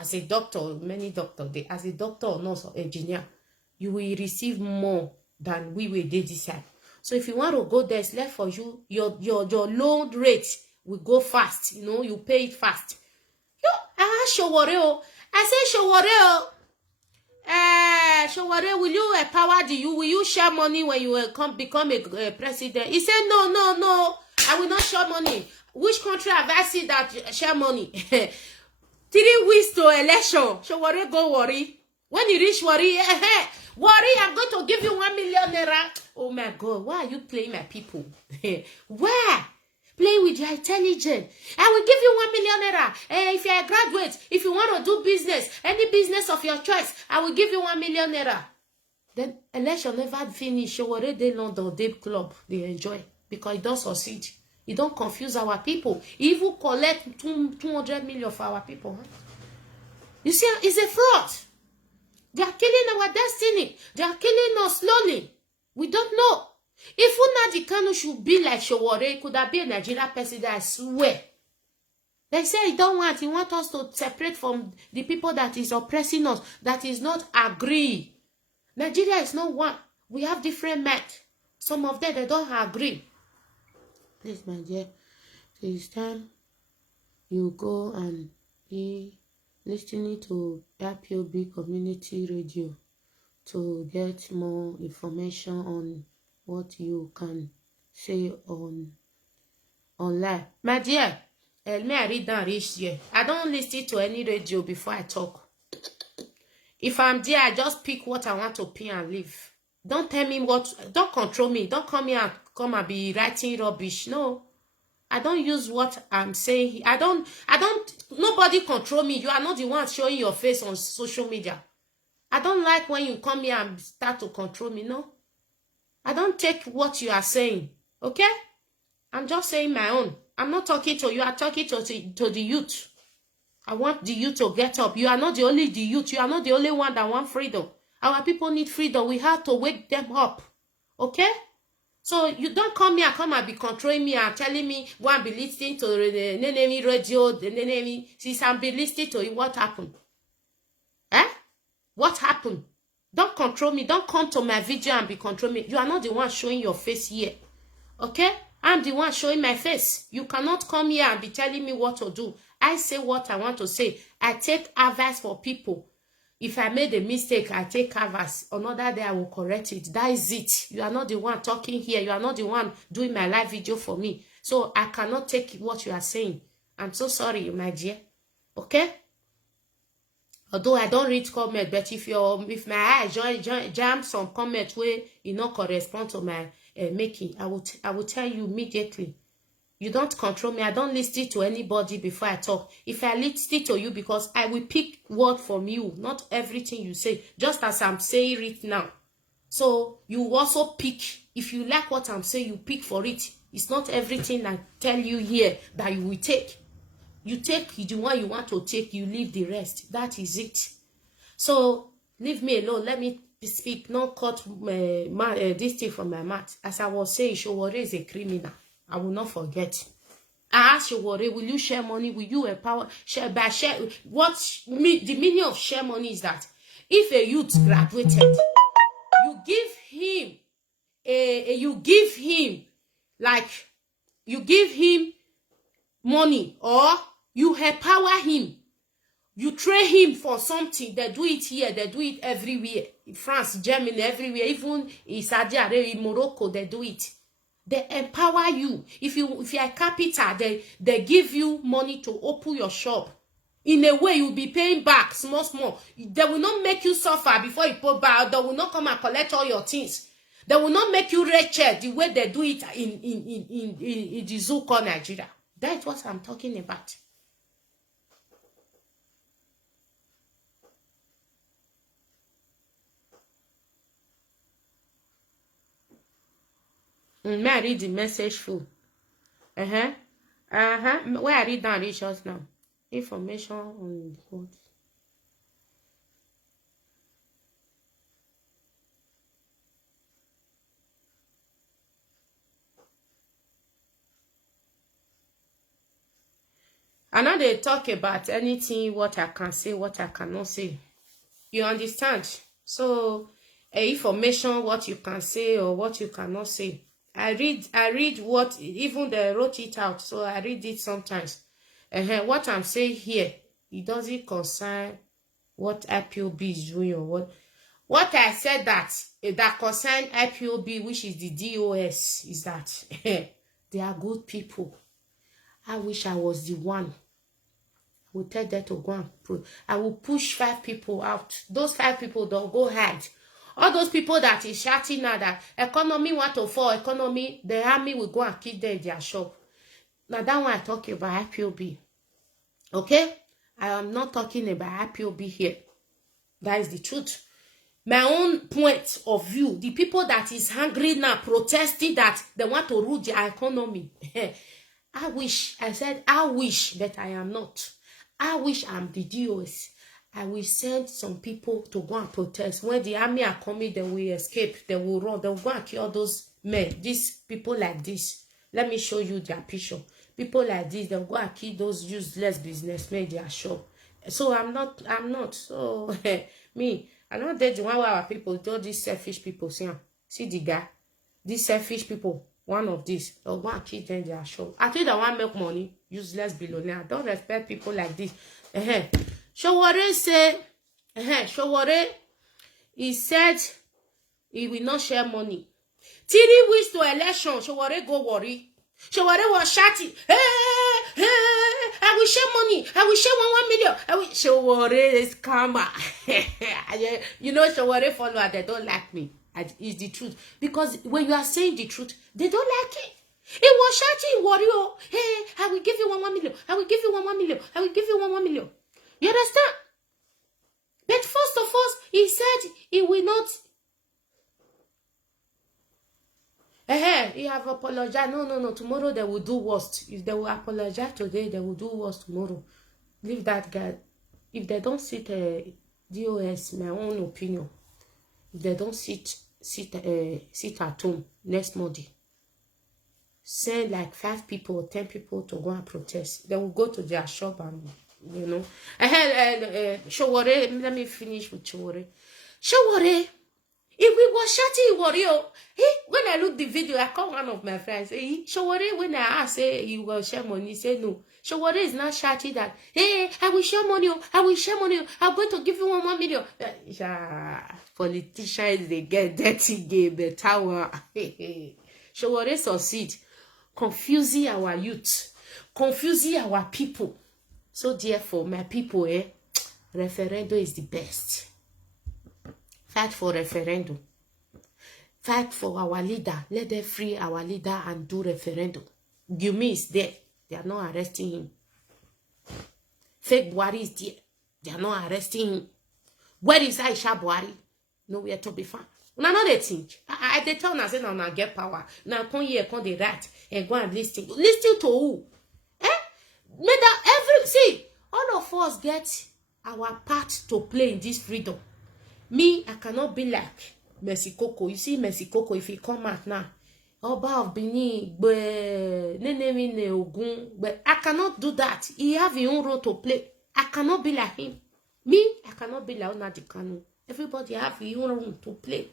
as a doctor, many doctors, as a doctor or nurse or engineer, you will receive more than we will do this side. So if you want to go there, it's left for you. Your loan rate will go fast. You know, you pay it fast. Showore. I say Showore, will you empower the you? Will you share money when you become a president? He said, no, I will not share money. Which country have I seen that share money? 3 weeks to election. Showore, go worry. When you reach worry, I'm going to give you 1 million naira. Oh my God, why are you playing my people? Why? Play with your intelligence. I will give you 1 million naira. If you're a graduate, if you want to do business, any business of your choice, I will give you 1 million naira. Then election never finish. Showore dey London, dey club, they enjoy because it don't succeed. It don't confuse our people. He even collect 200 million for our people. Huh? You see, it's a fraud. They are killing our destiny. They are killing us slowly. We don't know. If Nnamdi Kanu should be like Showore, it could have been a Nigerian president, I swear. They say he don't want. He wants us to separate from the people that is oppressing us, that is not agree. Nigeria is not one. We have different men. Some of them, they don't agree. Please, my dear, it's time you go and be listening to IPOB Community Radio to get more information on what you can say online. My dear, may I read down reach here? I don't listen to any radio before I talk. If I'm there, I just pick what I want to pick and leave. Don't tell me don't control me. Don't come here and come and be writing rubbish. No. I don't use what I'm saying. Nobody control me. You are not the one showing your face on social media. I don't like when you come here and start to control me. No. I don't take what you are saying. Okay? I'm just saying my own. I'm not talking to you. I'm talking to the youth. I want the youth to get up. You are not the youth. You are not the only one that want freedom. Our people need freedom. We have to wake them up. Okay? So you don't come here, come and be controlling me and telling me, go and be listening to the Nenemi radio, the Nenemi. Since I'm be listening to it, what happened? What happened? Don't control me. Don't come to my video and be controlling me. You are not the one showing your face here. Okay? I'm the one showing my face. You cannot come here and be telling me what to do. I say what I want to say. I take advice for people. If I made a mistake, I take advice. Another day, I will correct it. That is it. You are not the one talking here. You are not the one doing my live video for me. So I cannot take what you are saying. I'm so sorry, my dear. Okay? Although I don't read comment, but if my eye jam some comment where it not correspond to my making, I will tell you immediately. You don't control me. I don't listen to anybody before I talk. If I listen to you, because I will pick word from you, not everything you say, just as I'm saying it now. So you also pick. If you like what I'm saying, you pick for it. It's not everything I tell you here that you will take. You take the one you want to take, you leave the rest. That is it. So leave me alone. Let me speak. Not cut this thing from my mouth. As I was saying, Sowore is a criminal. I will not forget. I asked Sowore, will you share money? Will you empower? Share. The meaning of share money is that if a youth graduated, you give him money, or you empower him. You train him for something. They do it here. They do it everywhere. In France, Germany, everywhere. Even in Saudi Arabia, in Morocco, they do it. They empower you. If you are capital, they give you money to open your shop. In a way, you'll be paying back small. They will not make you suffer before you pay back. They will not come and collect all your things. They will not make you wretched the way they do it in the zoo called Nigeria. That's what I'm talking about. May I read the message full? Where I read down reach us now. Information on what? I know they talk about anything, what I can say, what I cannot say. You understand? So, information, what you can say or what you cannot say. I read what, even they wrote it out, so I read it sometimes. What I'm saying here, it doesn't concern what IPOB is doing or what I said that concern IPOB, which is the DOS, is that they are good people. I wish I was the one. I will tell them to go and prove. I will push 5 people out. Those 5 people don't go hide. All those people that is shouting now that economy want to fall, economy, the army will go and kill them in their shop. Now that one I talk about IPOB. Okay? I am not talking about IPOB here. That is the truth. My own point of view, the people that is hungry now, protesting that they want to rule their economy. I wish that I am not. I wish I'm the DOS. I will send some people to go and protest. When the army are coming, they will escape. They will run. They will go and kill those men. These people like this. Let me show you their picture. People like this, they'll go and kill those useless businessmen in their shop. So I'm not. So me, I'm not dead. One of our people, all these selfish people. See the guy. These selfish people. One of these, they'll go and kill them in their shop. I think they want to make money. Useless billionaire. I don't respect people like this. Sowore say, Sowore, he said he will not share money. 3 weeks to election, Sowore go worry. Sowore was shouting, hey, I will share money. I will share 1 million. Sowore is karma. You know, Sowore follower, they don't like me. It's the truth. Because when you are saying the truth, they don't like it. He was shouting, warrior, hey, I will give you 1 million. I will give you 1 million. I will give you 1 million. You understand? But first of all, he said he will not. He have apologized. No. Tomorrow they will do worst. If they will apologize today, they will do worst tomorrow. Leave that guy. If they don't sit DOS, my own opinion. If they don't sit at home next Monday, send like 5 people or 10 people to go and protest. They will go to their shop and, you know. Sowore, let me finish with Sowore. Sowore, if we were shouting warrior, when I look the video, I call one of my friends. Sowore, when I asked, he will share money, he said no. Sowore is not shouting that, hey, I will share money, I will share money, I'm going to give you 1 million. Politicians, they get dirty game, the tower. Sowore succeed, confusing our youth, confusing our people. So therefore, my people, referendum is the best. Fight for referendum. Fight for our leader. Let them free our leader and do referendum. Gumi is there. They are not arresting him. Fake Buhari is there. They are not arresting him. Where is Aisha Buhari? Nowhere to be found. Now, not they think. I they tell now say now get power. Now come here, come the right and go and listen. Listen to who? Made that see, all of us get our part to play in this freedom. Me, I cannot be like Mercy Coco. You see Mercy Coco, if he come out now, Oba of Benin, Nenemi Ogun, but I cannot do that. He have his own role to play. I cannot be like him. Me, I cannot be like Nnamdi Kanu. Everybody have his own role to play.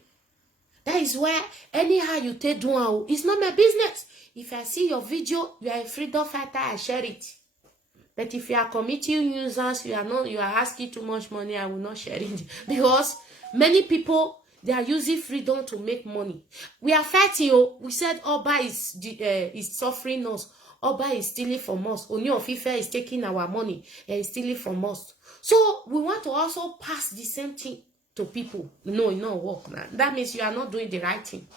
That is why anyhow you take down, it's not my business. If I see your video, you are a freedom fighter, I share it. But if you are committing users, you are asking too much money, I will not share it. Because many people, they are using freedom to make money. We are fighting. We said Oba is suffering us. Oba is stealing from us. Oni of Ife is taking our money and is stealing from us. So we want to also pass the same thing to people. No, it not work now. That means you are not doing the right thing.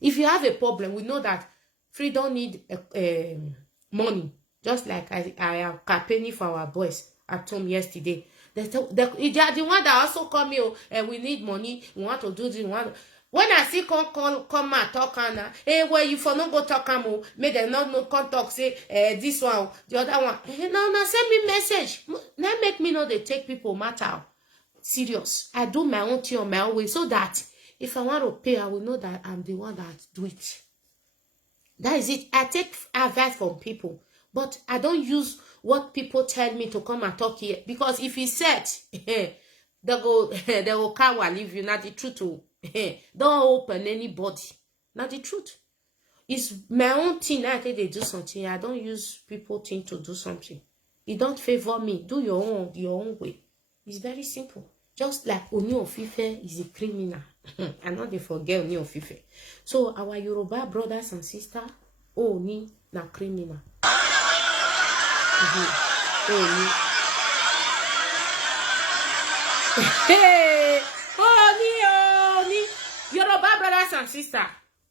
If you have a problem, we know that freedom need money. Just like I am campaigning for our boys at home yesterday. They are the one that also come here and we need money. We want to do this. When I see come and talk and hey, where you for no go talk and make them not no come talk say this one, the other one. No, send me message. Now make me know they take people matter serious. I do my own thing on my own way so that if I want to pay, I will know that I'm the one that do it. That is it. I take advice from people. But I don't use what people tell me to come and talk here. Because if he said, they will come and leave you. Not the truth. Don't open anybody. Not the truth. It's my own thing. I think they do something. I don't use people think to do something. It don't favor me. Do your own way. It's very simple. Just like Oni of Ife is a criminal. And not they forget Oni of Ife. So our Yoruba brothers and sisters, Oni na criminal. Hey, Oni, Yoruba brothers and sisters.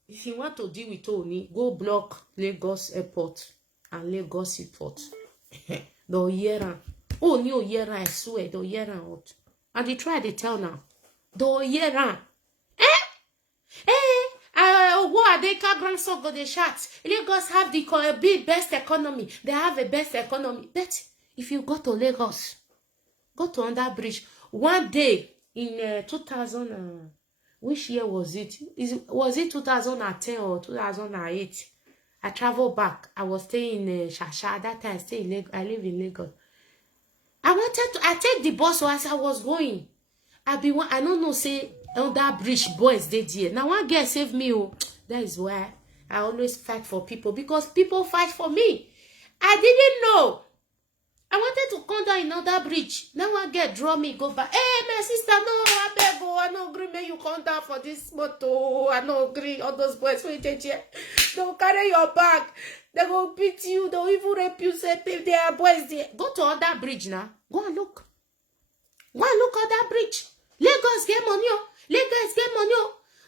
If you want to deal with Oni, go block Lagos Airport and Lagos Seaport. They'll hear her. Oni will hear her, I swear, they'll hear her out. And they try to tell now. They'll hear her. What are they grandson go the shots? Lagos have the best economy. They have a best economy. But if you go to Lagos, go to under bridge. One day in 2000, which year was it? Was it 2010 or 2008? I traveled back. I was staying in Shasha. That time I live in Lagos. I take the bus as I was going. I don't know, say, under bridge boys they did. Now one girl saved me. That is why I always fight for people. Because people fight for me. I didn't know. I wanted to come down another bridge. Now one girl draw me, go back. Hey, my sister, no, I beg you. I don't agree. May you come down for this motor. I don't agree. All those boys, they'll carry your bag. They will beat you. They'll even rape you. Say, they are boys there. Go to other bridge now. Go and look. Go and look at that bridge. Lagos get money. Lagos get money.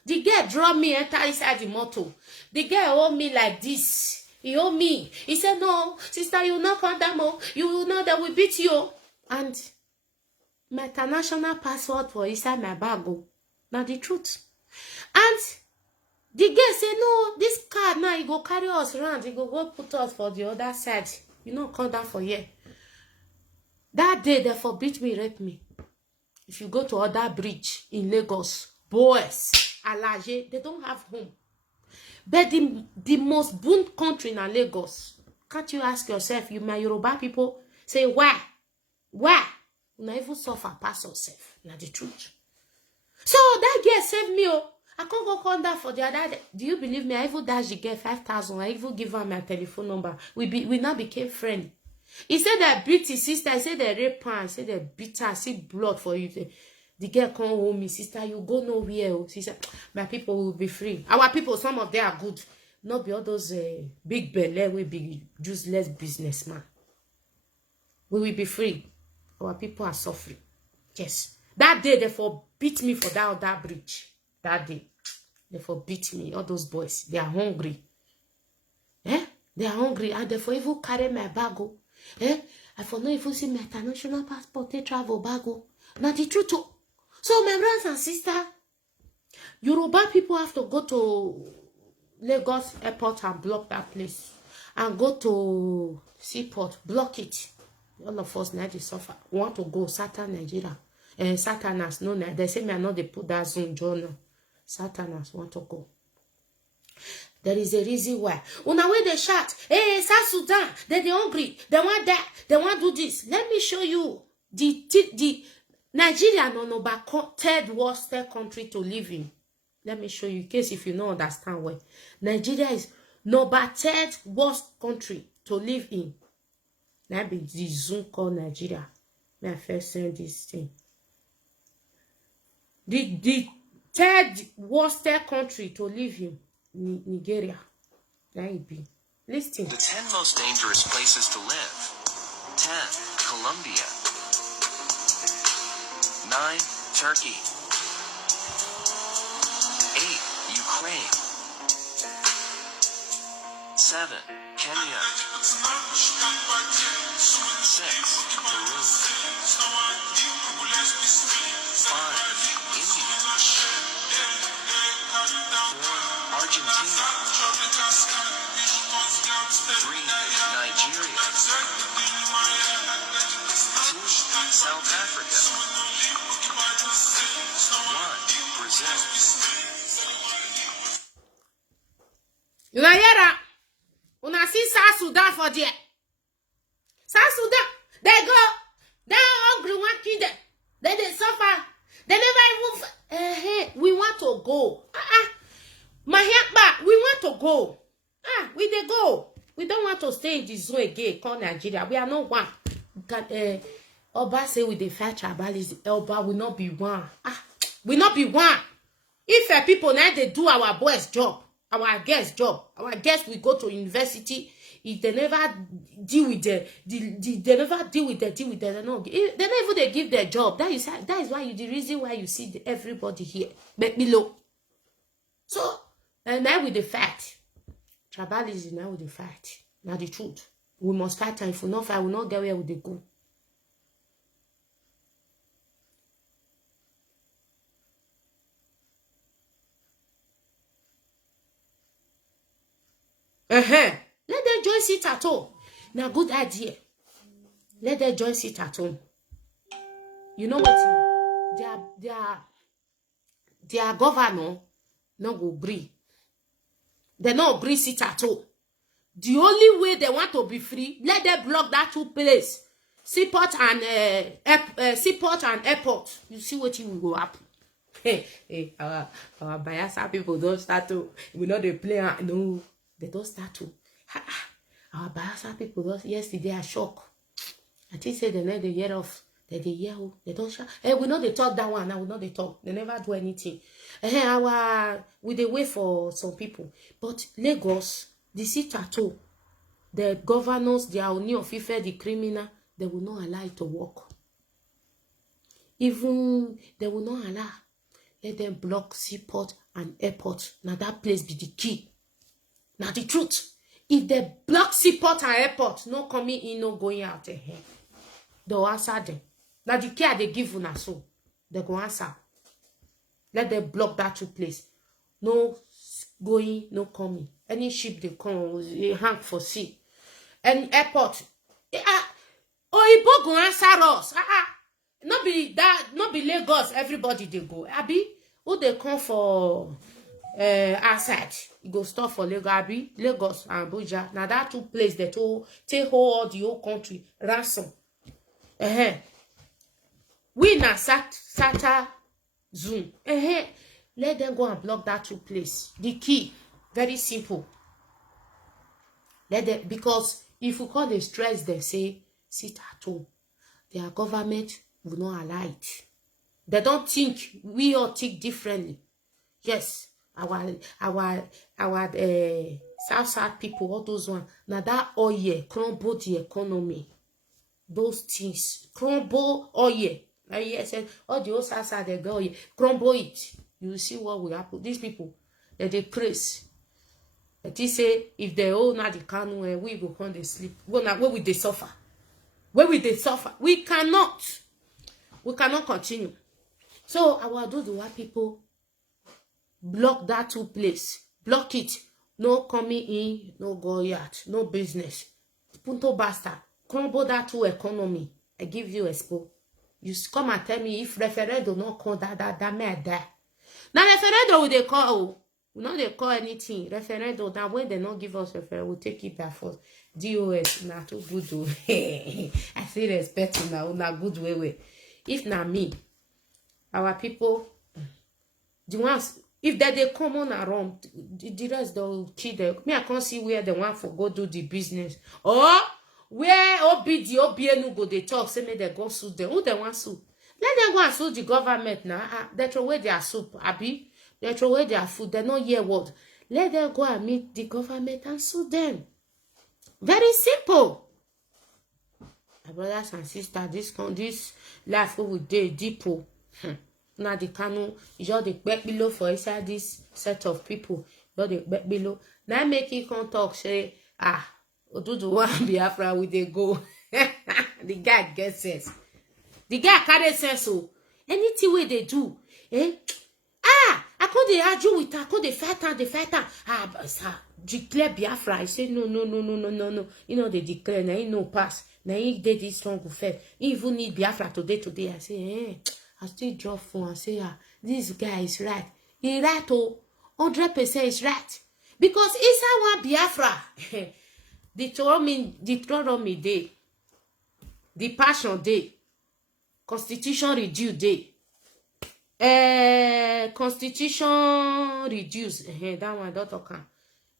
The girl draw me, enter inside the motor. The girl hold me like this. He hold me. He said, no, sister, you will not come down more. You will know that we beat you. And my international passport was inside my bag. Now the truth. And the girl said, no, this car now, he go carry us around. He go put us for the other side. You know, come down for here. That day, they forbid me, rape me. If you go to other bridge in Lagos, boys, Alaje, they don't have home. But the most boom country in Lagos, can't you ask yourself, you my Yoruba people, say, why? Why? You not even suffer past yourself. Not the truth. So that girl saved me. I can't go come down for the other day. Do you believe me? I even dash the girl 5,000. I even give her my telephone number. We now became friends. He said they beat his sister. I said they rape her. I said they beat her. I see blood for you. The girl come home, me sister, you go nowhere. She said, my people will be free. Our people, some of them are good. Not be all those big belly, we be useless businessman. We will be free. Our people are suffering. Yes. That day, they beat me for that bridge. That day. They beat me. All those boys, they are hungry. They are hungry. And they even carry my bag. I for no even see my international passport, they travel bag. Now the truth. So my brothers and sisters, Yoruba people have to go to Lagos airport and block that place. And go to seaport, block it. All of us now they suffer. Want to go Satan Nigeria. Satanas, no, they say me I know they put that Zoom journal. Satanas want to go. There is a reason why. Una when they shout, hey, South Sudan, they hungry, they want that, they want to do this. Let me show you the Nigeria no back third worst country to live in. Let me show you in case if you don't understand why. Nigeria is number third worst country to live in. That be the Zoom called Nigeria. May I first send this thing. The third worst country to live in, Nigeria. That it be. Listen. The 10 most dangerous places to live. 10. Colombia. 9. Turkey. 8. Ukraine. 7. Kenya. 6. Peru. 5. India. 4. Argentina. 3. Nigeria. 2. South Africa. 1. Brazil. Una hear that? Una see South Sudan for there. South Sudan, they go, they are hungry, one kill them. Then they suffer. They never even, we want to go. My help, we want to go. We they go. We don't want to stay in this zone again, called Nigeria. We are not one. Oba say with the fight tribalism, Oba will not be one. We not be one. If people now they do our boys' job, our guest job, our guests will go to university. If they never deal with they never deal with they no. They never even they give their job. That is why the reason why you see everybody here below. So and now with the fact, tribalism now with the fact. Now the truth, we must fight, and if we not fight, we not get where we go. Let them join sit at home. Now, good idea. Let them join sit at home. You know what? Their governor no go agree. They no agree sit at home. The only way they want to be free, let them block that two place. Seaport and airport. You see what will go happen. Our Bayelsa people don't start to. We know they play. No, they don't start to. Our Bayelsa people yesterday are shocked. I think say they never hear of. They hear they don't shout. We know they talk that one. Now we know they talk. They never do anything. We they wait for some people. But Lagos, the sit at home, the governors, the Ooni of Ife, the criminal, they will not allow it to work. Even they will not allow. Let them block seaport and airport. Now that place be the key. Now the truth. If they block seaport and airport, no coming in, no going out here. They'll answer them. Now the care they give una so, they go answer. Let them block that two place. No going, no coming. Any ship they come, they hang for sea. Any airport. Oyibo go answer us. Not be Lagos, everybody they go. Abi, who they come for outside? You go stop for Lagos, Abi, Lagos and Abuja. Now that two place that take hold the whole country ransom. We na Sata Zoom. Let them go and block that two place. The key, very simple. Let them, because if you call the stress, they say sit at home. Their government will not allow it. They don't think we all think differently. Yes, our South people, all those ones. Now that oil crumble the economy. those things. Crumble oil. And yes, all the old outside they go, crumble it. You will see what will happen. These people, they praise. But he say, if they all not the canoe, we go come they sleep. Where will they suffer? Where will they suffer? We cannot continue. So I will do the what people block that two place. Block it. No coming in, no go out, no business. Punto basta. Crumble that two economy. I give you expo. You come and tell me if referendum not call that may die. Now referendum will they call? We not they call anything. Referendum. Now when they not give us referendum, we'll take it by force. DOS na too good. I say respect now. Na good way. If not me, our people, the ones if they come on around, the rest they'll kill them. Me I can't see where they want for go do the business. Or where OBN go they talk, say me they go sue them. Who they want sue? Let them go and sue the government now. They throw away their soup, abi. They throw away their food. They not hear word. Let them go and meet the government and sue them. Very simple. My brothers and sisters, this life we dey deepo. Now the canoe, you just the back below for inside this set of people. Just the back below. Now make it come talk, say, Odudu one Biafra with they go. The guy gets sense. The guy carry sense. So anything way they do, I could argue with her, I could fight her. Declare Biafra. I say no. You know they declare, now you know pass. Now you did this song first. You even need Biafra today. I say, I still drop phone and say, this guy is right. He right, 100% is right. Because inside one Biafra, the Deuteronomy day, the Passion day, Constitution Review day, Constitution reduced, that one don't talk.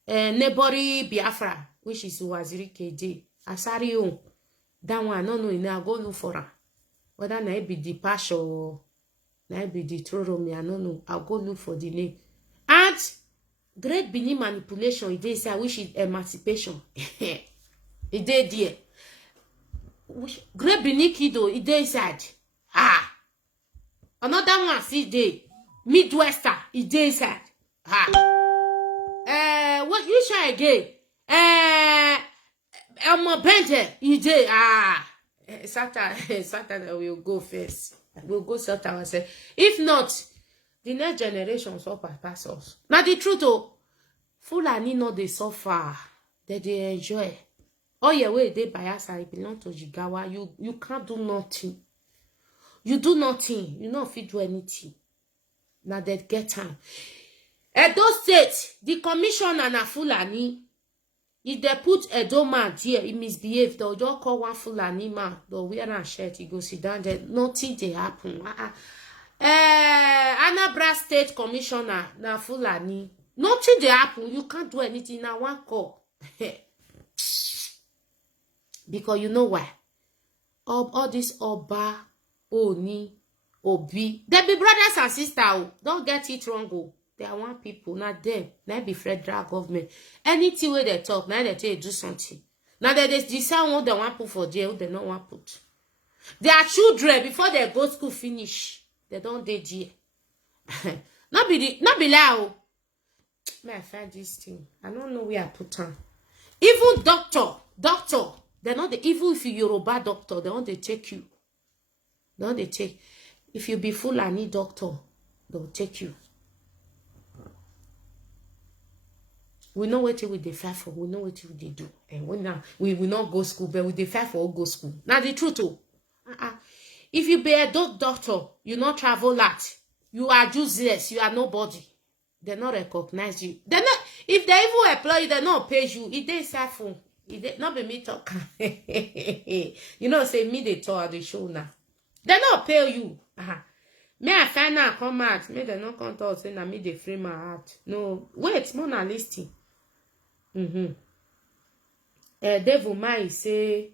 Neighboring Biafra, which is Wazirike day, Asari that one, no, I go look for her. Whether na be the Passion or na be the Deuteronomy, I don't know. I'll go look for the name. And Great Benin manipulation, it is which is emancipation. It did there. Great Benin Kido, it is sad. Another one see day. Midwester, it is sad. What you say again? Elmo Bente, it is Saturday we'll go first. We'll go sort ourselves. If not, the next generation suffer pass us. Now the truth, Fulani no they suffer, they enjoy. All your way they bias I belong to Jigawa. You can't do nothing. You do nothing. You not fit do anything. Now they get time. Edo State, the commissioner na Fulani. If they put Edo man here, he misbehave. They'll just call one Fulani man. They'll wear a shirt. He go sit down there. Nothing they happen. Anambra State commissioner na Fulani. Nothing they happen. You can't do anything. Now one call. Because you know why? All this Oba, Oni, Obi. They be brothers and sisters. Don't get it wrong. They are one people, not them. Now be federal government. Anything where they talk, now they tell you do something. Now they decide what they want put for jail, they don't want put. Their children, before they go school finish, they don't dey jail. Not be loud. May I find this thing? I don't know where I put them. Even doctor, they're not the even if you Yoruba doctor, they don't they take you. They don't they take. If you be Fulani doctor, they'll take you. We know what we dey fight for. We know what we dey do. And we will not go school, but we dey fight for all go school. Now the truth, if you be a doctor, you not travel lot. You are useless. You are nobody. They not recognize you. They not. If they even employ you, they not pay you. It dey phone. It dey not be me talk. You know, say me they talk at the show now. They not pay you. May I find out come out? May they not come talk say na me they free my heart. No, wait, more na listing. Devil might say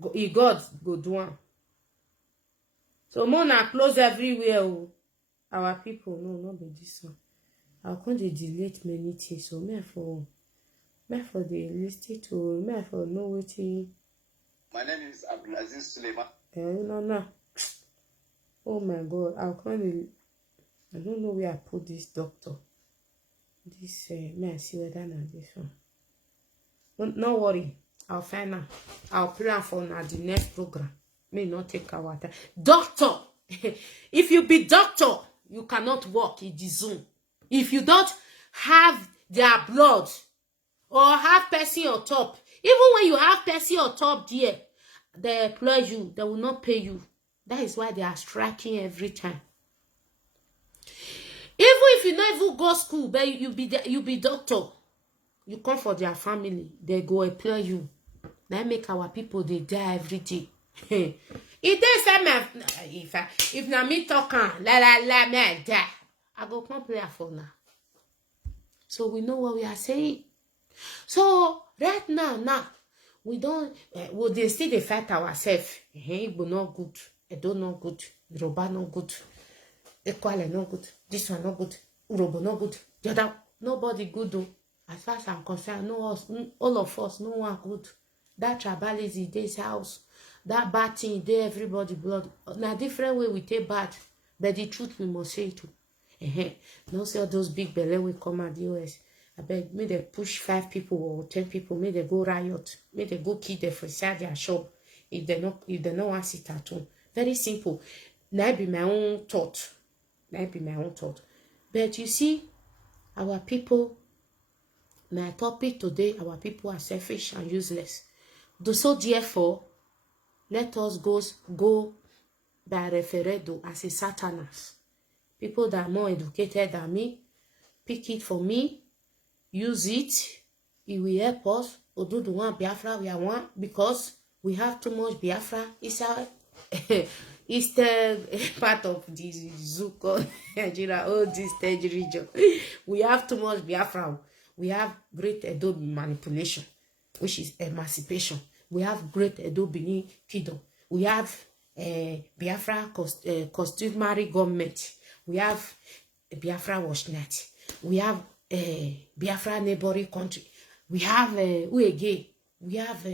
God go do one. So more na close everywhere. Our people no, not be this one. How come they delete many things? So me for the list to me for know what My name is Abdulaziz Suleiman. No. Oh my God, I don't know where I put this doctor. This, may I see whether not this one. No worry, I'll find out. I'll plan for now the next program. May not take our time. Doctor, if you be doctor, you cannot work in the Zoom. If you don't have their blood or have person on top, even when you have person on top there, they employ you, they will not pay you. That is why they are striking every time. Even if you not even go school, but you be doctor, you come for their family, they go employ you. They make our people they die every day. If they say me, if na me talking, la me die, I go come play for now. So we know what we are saying. So right now we don't. Well, they still they fight ourselves. Igbo not good. Edo not good. Yoruba not good. Ekwale not good. This one not good. Urobo not good. The other nobody good though. As far as I'm concerned, no us, all of us, no one good. That tribalism in this house, that bad thing, they everybody blood. Now different way we take bad, but the truth we must say too. Don't say all those big belly will come at the US. I beg, may they push 5 people or 10 people, may they go riot, may they go kill them for inside their shop if they not want to sit at home. Very simple. That be my own thought. But you see, our people, my topic today, our people are selfish and useless. So therefore, let us go by referendo as a Satanas. People that are more educated than me, pick it for me, use it, it will help us to do the one Biafra we want, because we have too much Biafra. It's our eastern part of the Zuko, Nigeria, all this stage region. We have too much Biafra. We have great Edo manipulation, which is emancipation. We have great Edo Benin Kingdom. We have Biafra customary government. We have Biafra Washnet. We have Biafra neighboring country. We have Uege. We have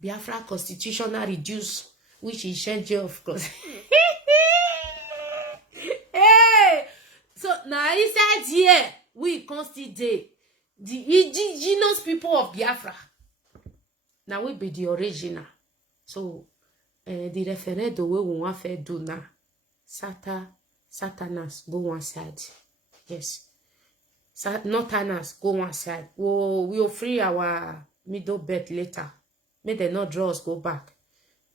Biafra constitutional reduce, which is change of course. Hey! So now inside here, we constitute the indigenous people of Biafra. Now we be the original. So the referendum we want to do now. Satanas go one side. Yes. Northerners go one side. We'll free our middle belt later. May they not draw us go back.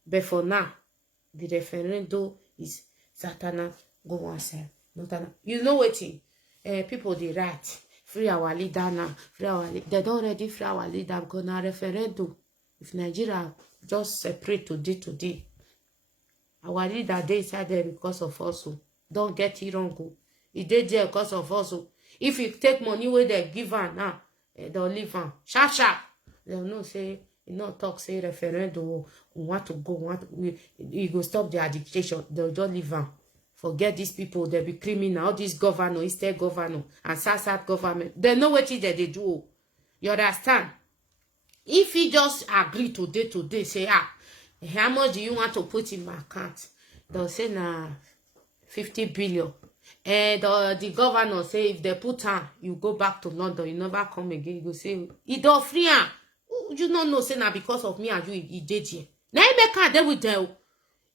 But for now, the referendum is Satanas go one side. Northerners. You know what? People they write. Free our leader now. Free our leader. They don't already free our leader because now referendum. If Nigeria just separate today, our leader they inside there because of us. Don't get it wrong. He did there because of us. If you take money where they give her now, they'll leave her. Sharp. They'll not say, you know, talk, say referendum, want to go, you go stop their dictation. They'll just leave her. Forget these people, they'll be criminal. All these governor, state governor, and SASAT government. They know what they do. You understand? If he just agree today, say, how much do you want to put in my account? They'll say, nah, 50 billion. And the governor say, if they put her, you go back to London, you never come again. You go say, he don't free her. You don't know, say, now because of me and you, he did here. Now he make her there with them.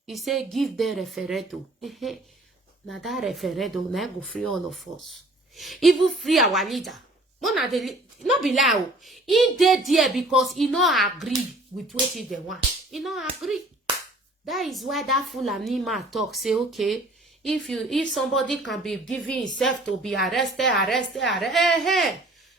He say, give the referendum. Now that referendum, now go free all of us. Even free our leader. Not be lie. He did there because he not agree with what they want. He not agree. That is why that Fulani man talk, say, okay, if somebody can be giving himself to be arrested,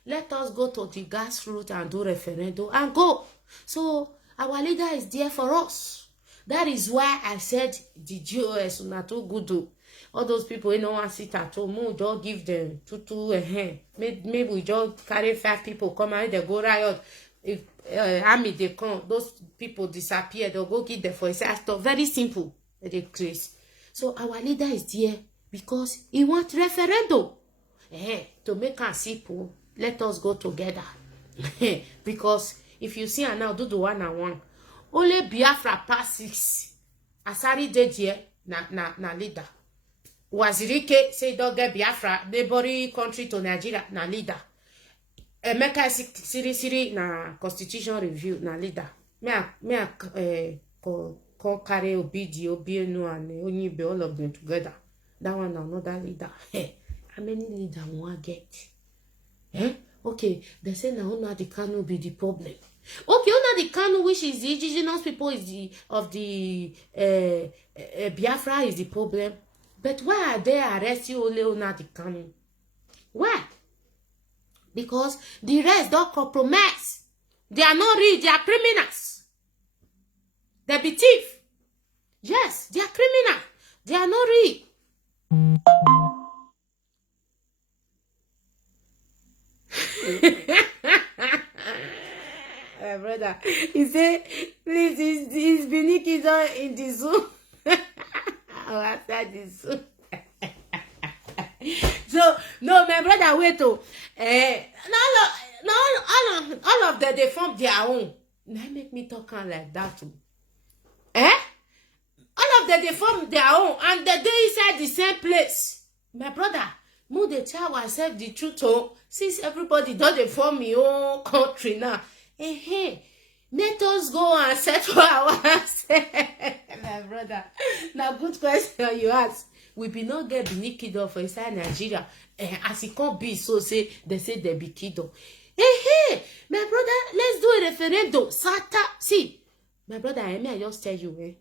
let us go to the grassroots and do referendum and go. So our leader is there for us. That is why I said the GOS not too good. All those people you know want sit at home, we just give them maybe we just carry 5 people come out, they go riot. If army they come, those people disappear, they'll go give them for stuff. Very simple. They crazy. So our leader is there because he wants referendum. To make us simple, let us go together. Because if you see her now, do the 1-on-1. only Biafra pass 6. Asari Dedie na leader. Wazirike say don't get Biafra, neighboring country to Nigeria na leader. Emeka Siri na constitution review na leader. Me carry Obienu and Onyibe, all of them together. That one another leader. Hey, how many leaders we get? Okay, they say now Nnamdi Kanu be the problem. Okay, Nnamdi Kanu, which is the indigenous people, is the Biafra is the problem. But why are they arresting only Nnamdi Kanu? Why? Because the rest don't compromise. They are not real, they are criminals. They be thief. Yes, they are criminal. They are not real. My brother, he said, please, is Biniki in the zoo? Oh, after the zoo. So, no, my brother, wait, all of them, they form their own. Now make me talk like that too. All of them, they form their own, and they inside the same place. My brother, we dey tell ourselves the truth, since everybody don't form your own country now. Let us go and settle ourselves. My brother, now good question you ask. We be not get Benin Kingdom for inside Nigeria. As it can't be, so say they be kingdom. My brother, let's do a referendum. See, my brother, I just tell you,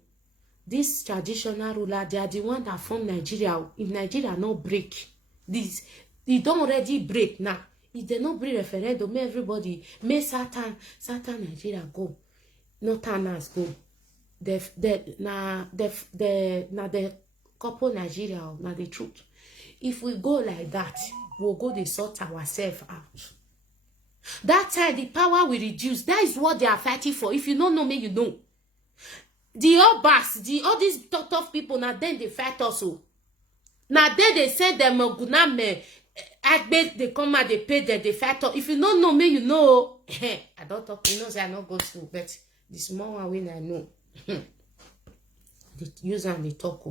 this traditional ruler, they are the one that form Nigeria. If Nigeria no break, this they don't already break now. If they not bring referendum, may everybody, may Satan Nigeria go, Northerners go. The couple Nigeria, na the truth. If we go like that, we'll go to sort ourselves out. That time the power will reduce. That is what they are fighting for. If you don't know me, you know. The Obas, all these tough people, now then they fight also. Now then they send them a good name. They come out, they pay them, they fight us. If you don't know me, you know. I don't talk, you know, say I don't go to school, but the small one when I know. They use and they talk.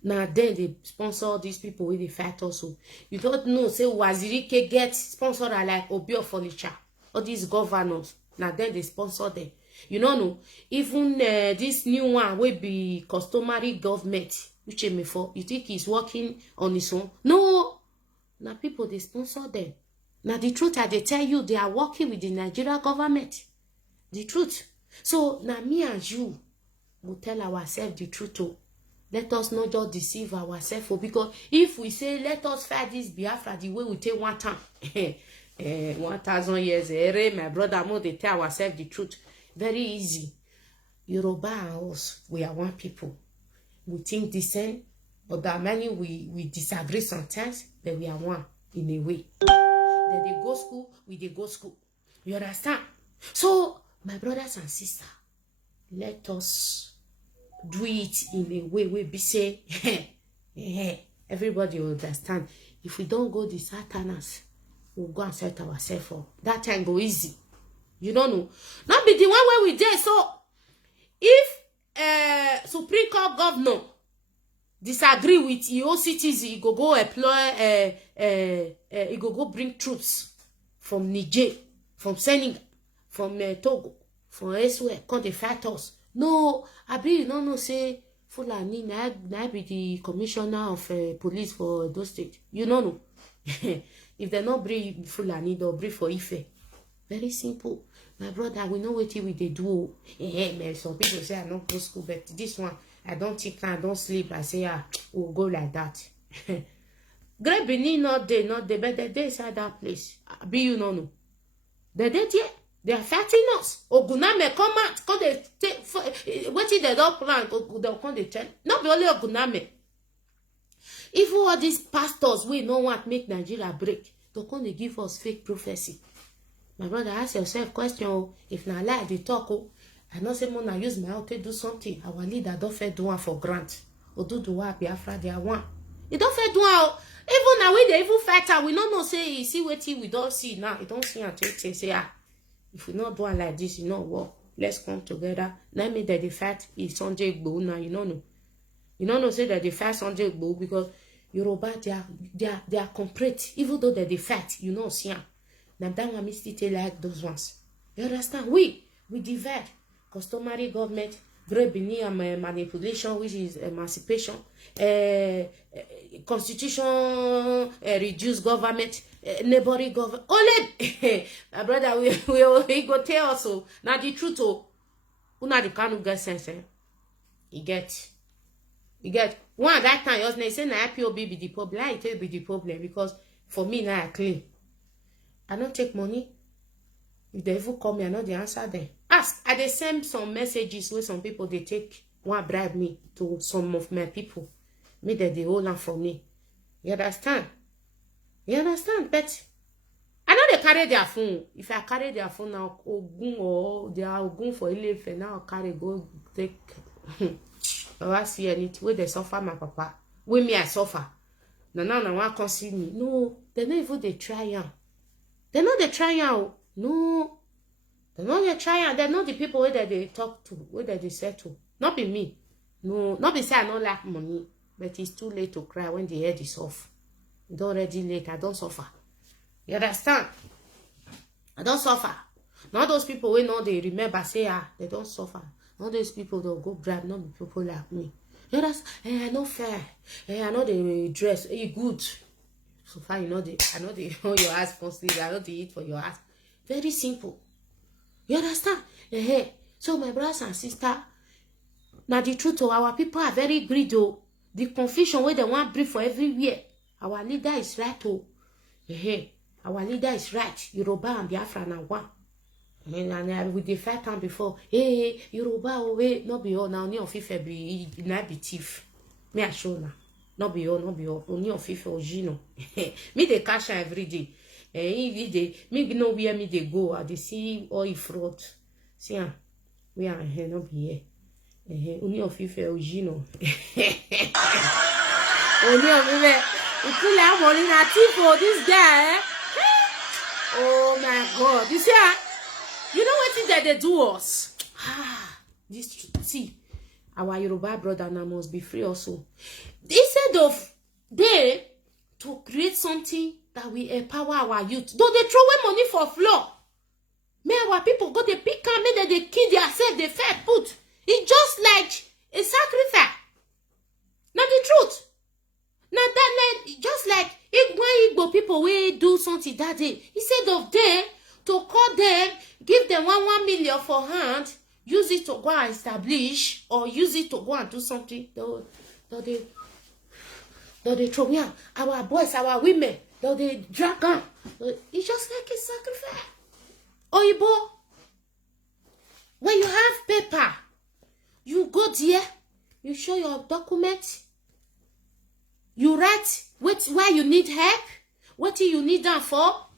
Now then they sponsor all these people with the fight also. You don't know, say Wazirike get sponsored like Obio Furniture. All these governors. Now then they sponsor them. You don't know. Even this new one will be customary government. Which you think he's working on his own? No. Now people they sponsor them. Now the truth they tell you they are working with the Nigeria government. The truth. So now me and you will tell ourselves the truth too. Let us not just deceive ourselves. Because if we say let us fight this Biafra the way we take one time, 1,000 years, my brother, more they tell ourselves the truth. Very easy. Yoruba and us, we are one people. We think the same, but there are many we disagree sometimes, but we are one in a way. Then they go school, we they go school. You understand? So, my brothers and sisters, let us do it in a way we be say, everybody will understand. If we don't go the Satanas, we'll go and set ourselves up. That time go easy. You don't know. Not be the one where we did. So, if Supreme Court governor disagree with your citizen, he go employ, he go bring troops from Niger, from Senegal, from Togo, from elsewhere, come they fight us. No, I be you no say Fulani na be the commissioner of police for those states. You know. If they not bring Fulani, they'll bring for Ife. Very simple. My brother, we know what we they do. Man, some people say I don't go to school, but this one, I don't think I don't sleep. I say, we'll go like that. Great Benin, not there, but they inside that place. Be you know. They did yeah. They are fighting us. Oguname come out. Because they take what they don't plan, they'll come they tell. Not be only Oguname. If all these pastors we don't want to make Nigeria break, they'll come they give us fake prophecy. My brother, ask yourself question. If na lie they talk, I know say I use my own to do something. Our leader don't fair do one for grant. Or do what Biafra they are one. It don't fair do one. Even now we they even fighter, we don't know say you see what we don't see now. You don't see until say if we not do one like this, you know what? Let's come together. Let me that the fact is Sunday Igboho now. You don't know. You don't know say that the fact Sunday Igboho because Yoruba they are complete. Even though they're the fact, you know, see. Now that one still tell like those ones. You understand? We divide. Customary government, great beneath manipulation, which is emancipation, constitution, reduced government, neighboring government. Only my brother, we go tell us so. Now the truth, una the kind of get sense. You get one at that time. You say na IPOB be the problem. I tell you be the problem because for me now I clean. I don't take money. If they even call me, I know the answer them. Ask. I they send some messages where some people they take one bribe me to some of my people. Me that they hold on for me. You understand? You understand? But I know they carry their phone. If I carry their phone now, Ogun or they are Ogun for 11 now carry go take. I see anything where they suffer my papa. When me I suffer. Now one can see me. No, they not even they try out. They know they try out. No, they know they try and they know the people where they talk to, where they settle. Not be me. No, not be say I don't like money, but it's too late to cry when the head is off. It's already late. I don't suffer. You understand? I don't suffer. Not those people who know they remember say they don't suffer. Not those people that go bribe. Not be people like me. You understand? I know fair. I know they dress. Good. So far, you know I know they hold your ass for sleep. I know they eat for your ass. Very simple. You understand? So my brothers and sisters, now the truth of our people are very greedy. The confusion where they want brief for everywhere. Our leader is right. Our leader is right. Yoruba and Biafra now one. And we defy time before. Yoruba, not be all now. Only of Ife be not be thief. Me I show now. Not be all. Only of Ife or Gino. Me they cash every day. Me know where me they go. I they see all fraud. See, we are here, not be here. Only of Ife or Gino. Only of Ife. You pull out money na thief for this guy. Oh my God! You see, you know what thing that they do us? This see, our Yoruba brother now must be free also. Instead of they to create something that will empower our youth, though they throw away money for floor. May our people go they pick and make that they kill themselves, they fed put. It's just like a sacrifice. Not the truth. Now that just like if when Igbo people will do something that day, instead of them to call them, give them 1 million for hand, use it to go and establish or use it to go and do something. They throw me out. Our boys, our women, they drag on. It's just like a sacrifice. Oyibo, when you have paper, you go there, you show your document. You write where you need help, what you need them for,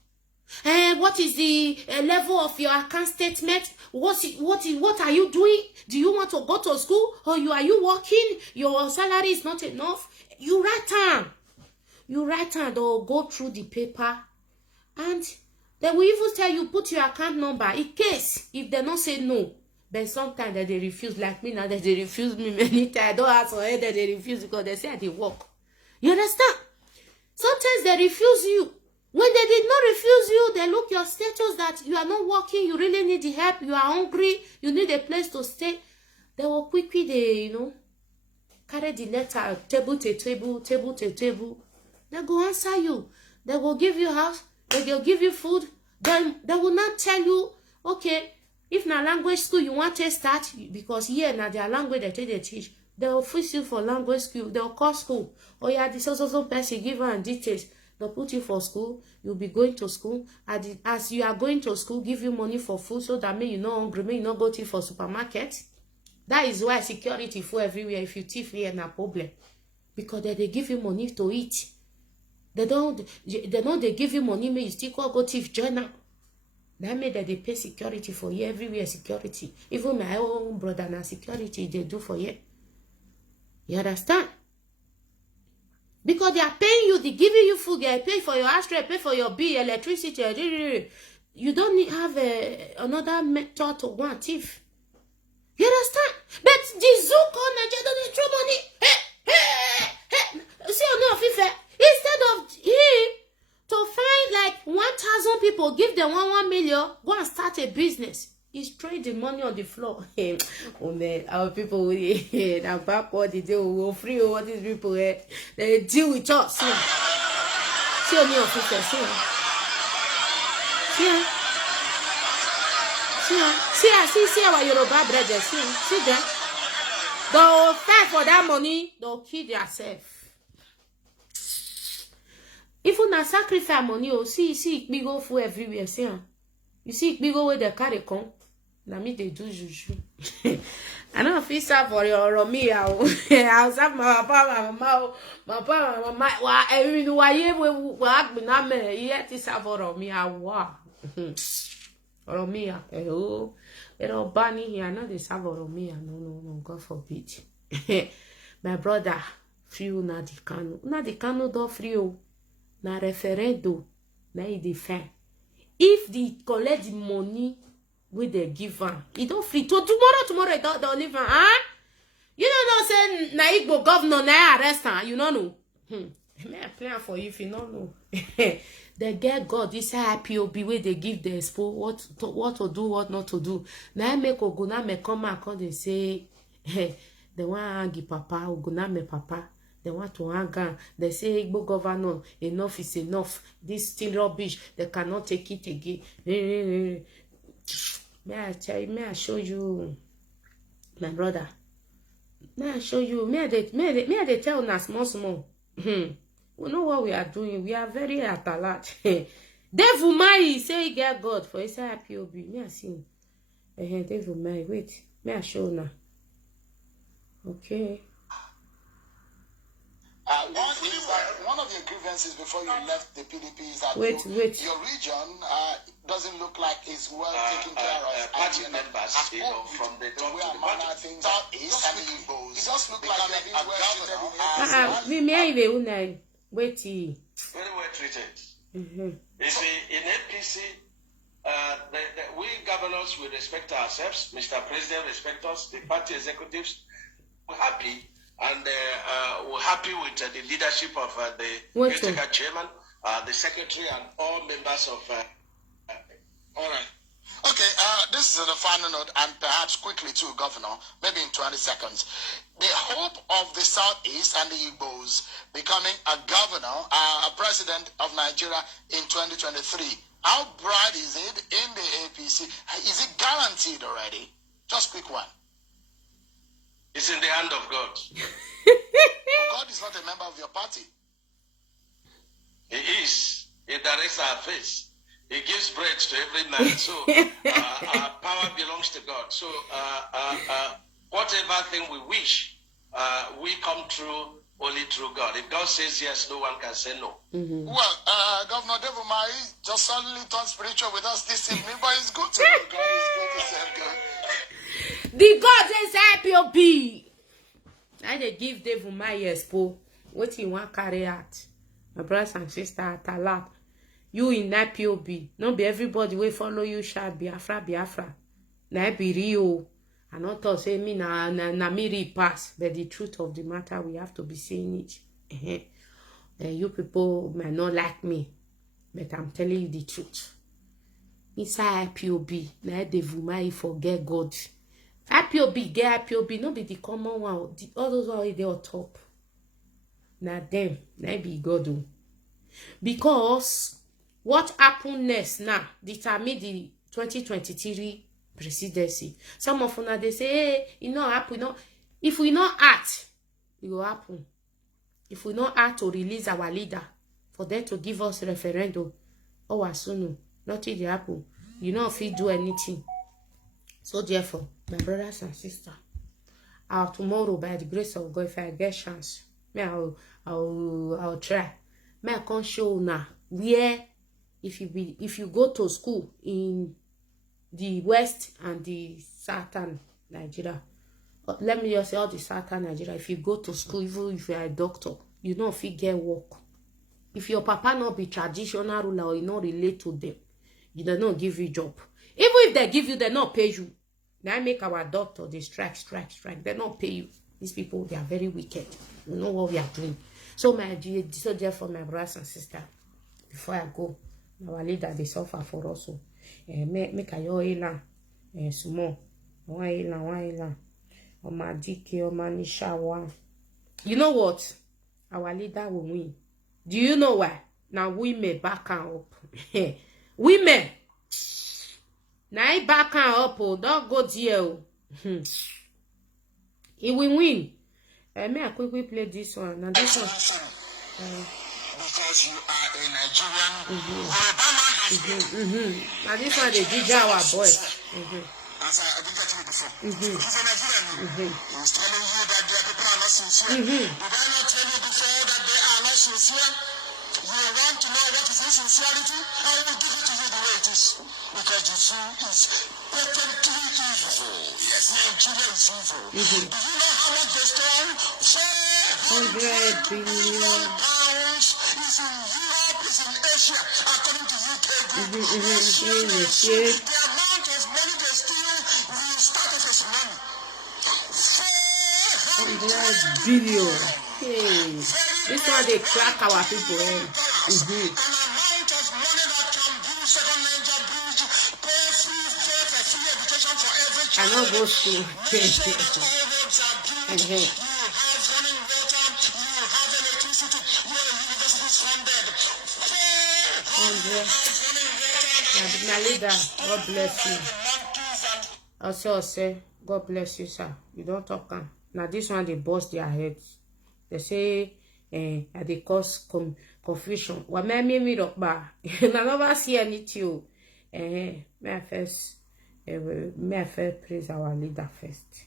and what is the level of your account statement. What are you doing? Do you want to go to school or are you working? Your salary is not enough. You write down. They'll go through the paper, and they will even tell you put your account number in case if they don't say no. But sometimes that they refuse, like me now that they refuse me many times. I don't ask for it that they refuse because they say they work. You understand? Sometimes they refuse you. When they did not refuse you, they look your status that you are not working, you really need the help, you are hungry, you need a place to stay. They will quickly, carry the letter table to table. They go answer you. They will give you house, they will give you food. Then they will not tell you, okay, if na language school you want to start, because here na their language they teach. They will fix you for language school. They will call school. Oh yeah, this also person give her details. They'll put you for school. You'll be going to school. As you are going to school, give you money for food so that may you not hungry, may you not go to for supermarket. That is why security for everywhere. If you thief here, na problem. Because they give you money to eat. They give you money, may you still go thief journal. That made that they pay security for you everywhere. Security. Even my own brother na security they do for you. You understand? Because they are paying you, they giving you food, they pay for your ashtray, pay for your bill, electricity. You don't need have another method to go and thief. You understand? But the Zuko Nigeria don't throw money. See, no, Fife. Instead of him to find like 1,000 people, give them 1 million, go and start a business. He's throwing the money on the floor. Oh man, our people now backward the deal will free all these people. They deal with us. See on your Fife. See our Yoruba brothers. See them. They'll fight for that money. They'll kill themselves. If you not sacrifice money, you see big go for everywhere. See, you see big go where they carry come. Na me they do juju. I don't feel sad for your me. I'll have my papa, my mama. Why every do I ever work? But not me. Yet it's for me. I wa. Or me. Oh, it'll bunny here. Not the savor of me. No. God forbid. My brother, free na the cano. Na the cano do free. Na referendo. Na he defend. If they collect the money with the giver, it don't free. Tomorrow, don't leave her. Huh? You don't know, say, na Igbo governor, na arrest her. You don't know. May I plan for you if you don't know. They get God, this IPOB where they give the expo, what to do, what not to do. Now I make Oguna me come and come, they say, hey, they want to papa, Oguna me papa. They want to hang. They say, Igbo governor, enough is enough. This still rubbish. They cannot take it again. May I show you, my brother? May I show you? May I tell us small. We know what we are doing. We are very at alert. Dave Umai say get God for his IPOB. May I see? Dave Umai, wait. May I show now? Okay. One of your grievances before you left the PDP is that wait. Your region doesn't look like it's well taken care of. Party members, from the top to the bottom. Southeast and the Igbos. It just looks like they're being well treated. Wait. Very well treated. You see, in APC, we governors will respect ourselves. Mr. President respect us. The party executives are happy. And we're happy with the leadership of the caretaker chairman, the secretary, and all members of. All right. Okay, this is the final note, and perhaps quickly too, Governor, maybe in 20 seconds. The hope of the Southeast and the Igbos becoming a governor, a president of Nigeria in 2023. How bright is it in the APC? Is it guaranteed already? Just quick one. It's in the hand of God. God is not a member of your party. He is. He directs our face. He gives bread to every man. So our power belongs to God. So whatever thing we wish, we come true only through God. If God says yes, no one can say no. Well, Governor Dave Umai just suddenly turned spiritual with us this evening, but it's good to know God. It's good to serve God. The God is IPOB. I they give Dave Umai expo. What you want carry out? My brothers and sisters at a lap. You in IPOB. Not be everybody will follow you shout Biafra. Na be real. And not to say me na me pass. But the truth of the matter, we have to be saying it. You people might not like me. But I'm telling you the truth. Inside IPOB, na Dave Umai forget God. IPOB, get IPOB, not be the common one. All those are they on top. Now them, na be God. Because what happened next now determine the 2023 presidency. Some of them they say, hey, it not happen. No. If we not act, it will happen. If we not act to release our leader, for them to give us referendum, oh as soon nothing will happen. You know if you do anything. So therefore, my brothers and sisters, tomorrow by the grace of God, if I get chance, I'll try. May I can show now where if you go to school in the west and the southern Nigeria, let me just say all the southern Nigeria, if you go to school, even if you are a doctor, you know if you get work. If your papa not be traditional ruler or you not relate to them, you don't give you job. Even if they give you, they not pay you. Now I make our doctor, they strike. They don't pay you. These people, they are very wicked. You know what we are doing. So so therefore, my brothers and sisters, before I go, our leader, they suffer for us. Make a yo ila, small, one ila, Oma Dike, Oma Nishawa. You know what? Our leader will win. Do you know why? Now women back her up. Women. Now he back her up. Oh, don't go there. He will win. May I quickly play this one? Now this one. Because you are a Nigerian. Obama has Now this one they did our boy. As I didn't get you before. He's a Nigerian. He's telling you that their people are not sincere. Did I not tell you before that they are not sincere? You want to know what is insincerity? I will give it to you the way it is. Because the zoo is patently evil. Yes, Nigeria is evil. Do you know how much they stole? 400 billion pounds is in Europe, is in Asia, according to UK group. The amount of money they steal, we started as money. 400 billion. Hey, this one they crack our people. An amount of money that can build second Niger bridge, pay free education for every I child. know go school. Make sure that all roads are built. You have running water. You have electricity. Your university is funded. 100. Running water. Now leader, God bless you. Also say, God bless you, sir. You don't talk. Now this one they bust their heads. They say, they cause confusion. What me up ba? I never see anything. May I first praise our leader first.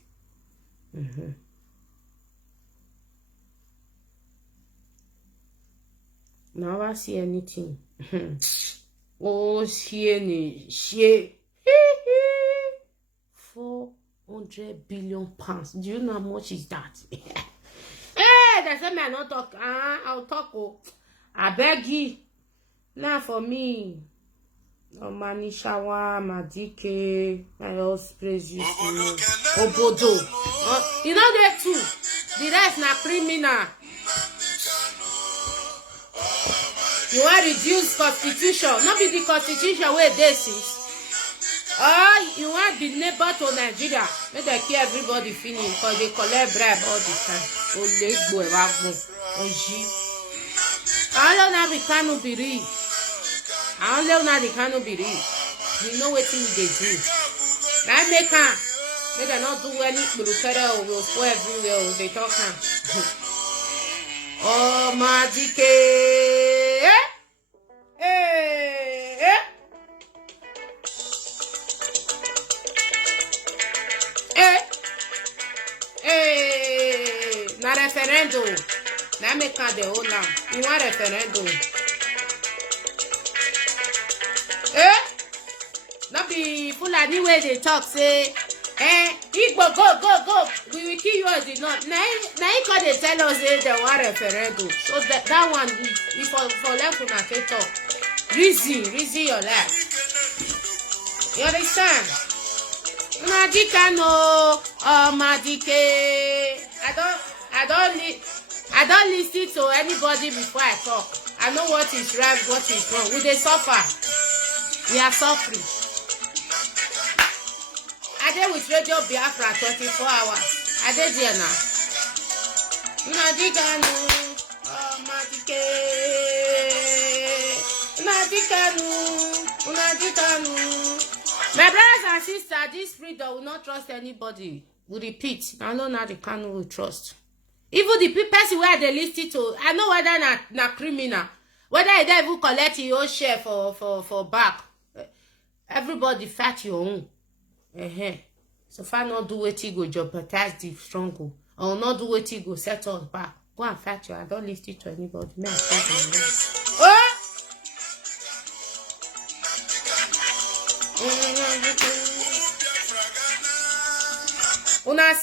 Never see anything. Oh, she 400 billion pounds. Do you know how much is that? Hey, they say me I not talk. I'll talk. Oh, I beg you. Now for me, Manishawa, Madike, I also praise you. Obodo. You know that too. The rest na criminal. You want reduce constitution? Not be the constitution where this is. You want the neighbor to Nigeria? Make they kill everybody finish because they collect bribe all the time. I don't know the Kanu be real. I don't know the Kanu be real. You know what thing they do. Now make they not do any bulukere or will spoil everywhere. They talk. Oh, Madike. Na referendum. Na make the whole now. You want referendum? Not be Fulani way they talk say, Igbo go. We will kill you as the north. Now you can they tell us they want referendum. So that one is for them to not talk. Reason your life. You understand? Madika no, Madike. I don't listen to anybody before I talk. I know what is right, what is wrong. We they suffer. We are suffering. I dey with Radio Biafra 24 hours. I dey there now. Madika no, Madika no. My brothers and sisters, this freedom will not trust anybody. We repeat, I know now the Kanu will trust. Even the person where they listen to, I know whether na criminal, whether they even collect your share for back. Everybody fight your own. So if I not do what you go jeopardize the struggle, or not do what you go set us back, go and fight you. I don't listen to anybody. Una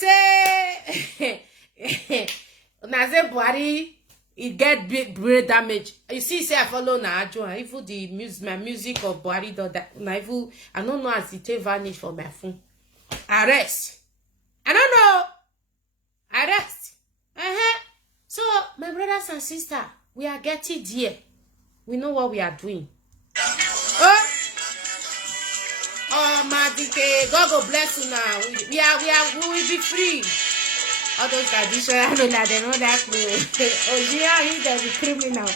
say Buhari it get big brain damage. You see, say I follow na Ajo, even the my music of Buhari do that. I don't know as it vanish from my phone. Arrest. I don't know. Arrest. So, my brothers and sisters, we are getting there. We know what we are doing. Oh, Madike, God go bless you now. We will be free. All those traditional, they know that. Oh, yeah, they're the criminal.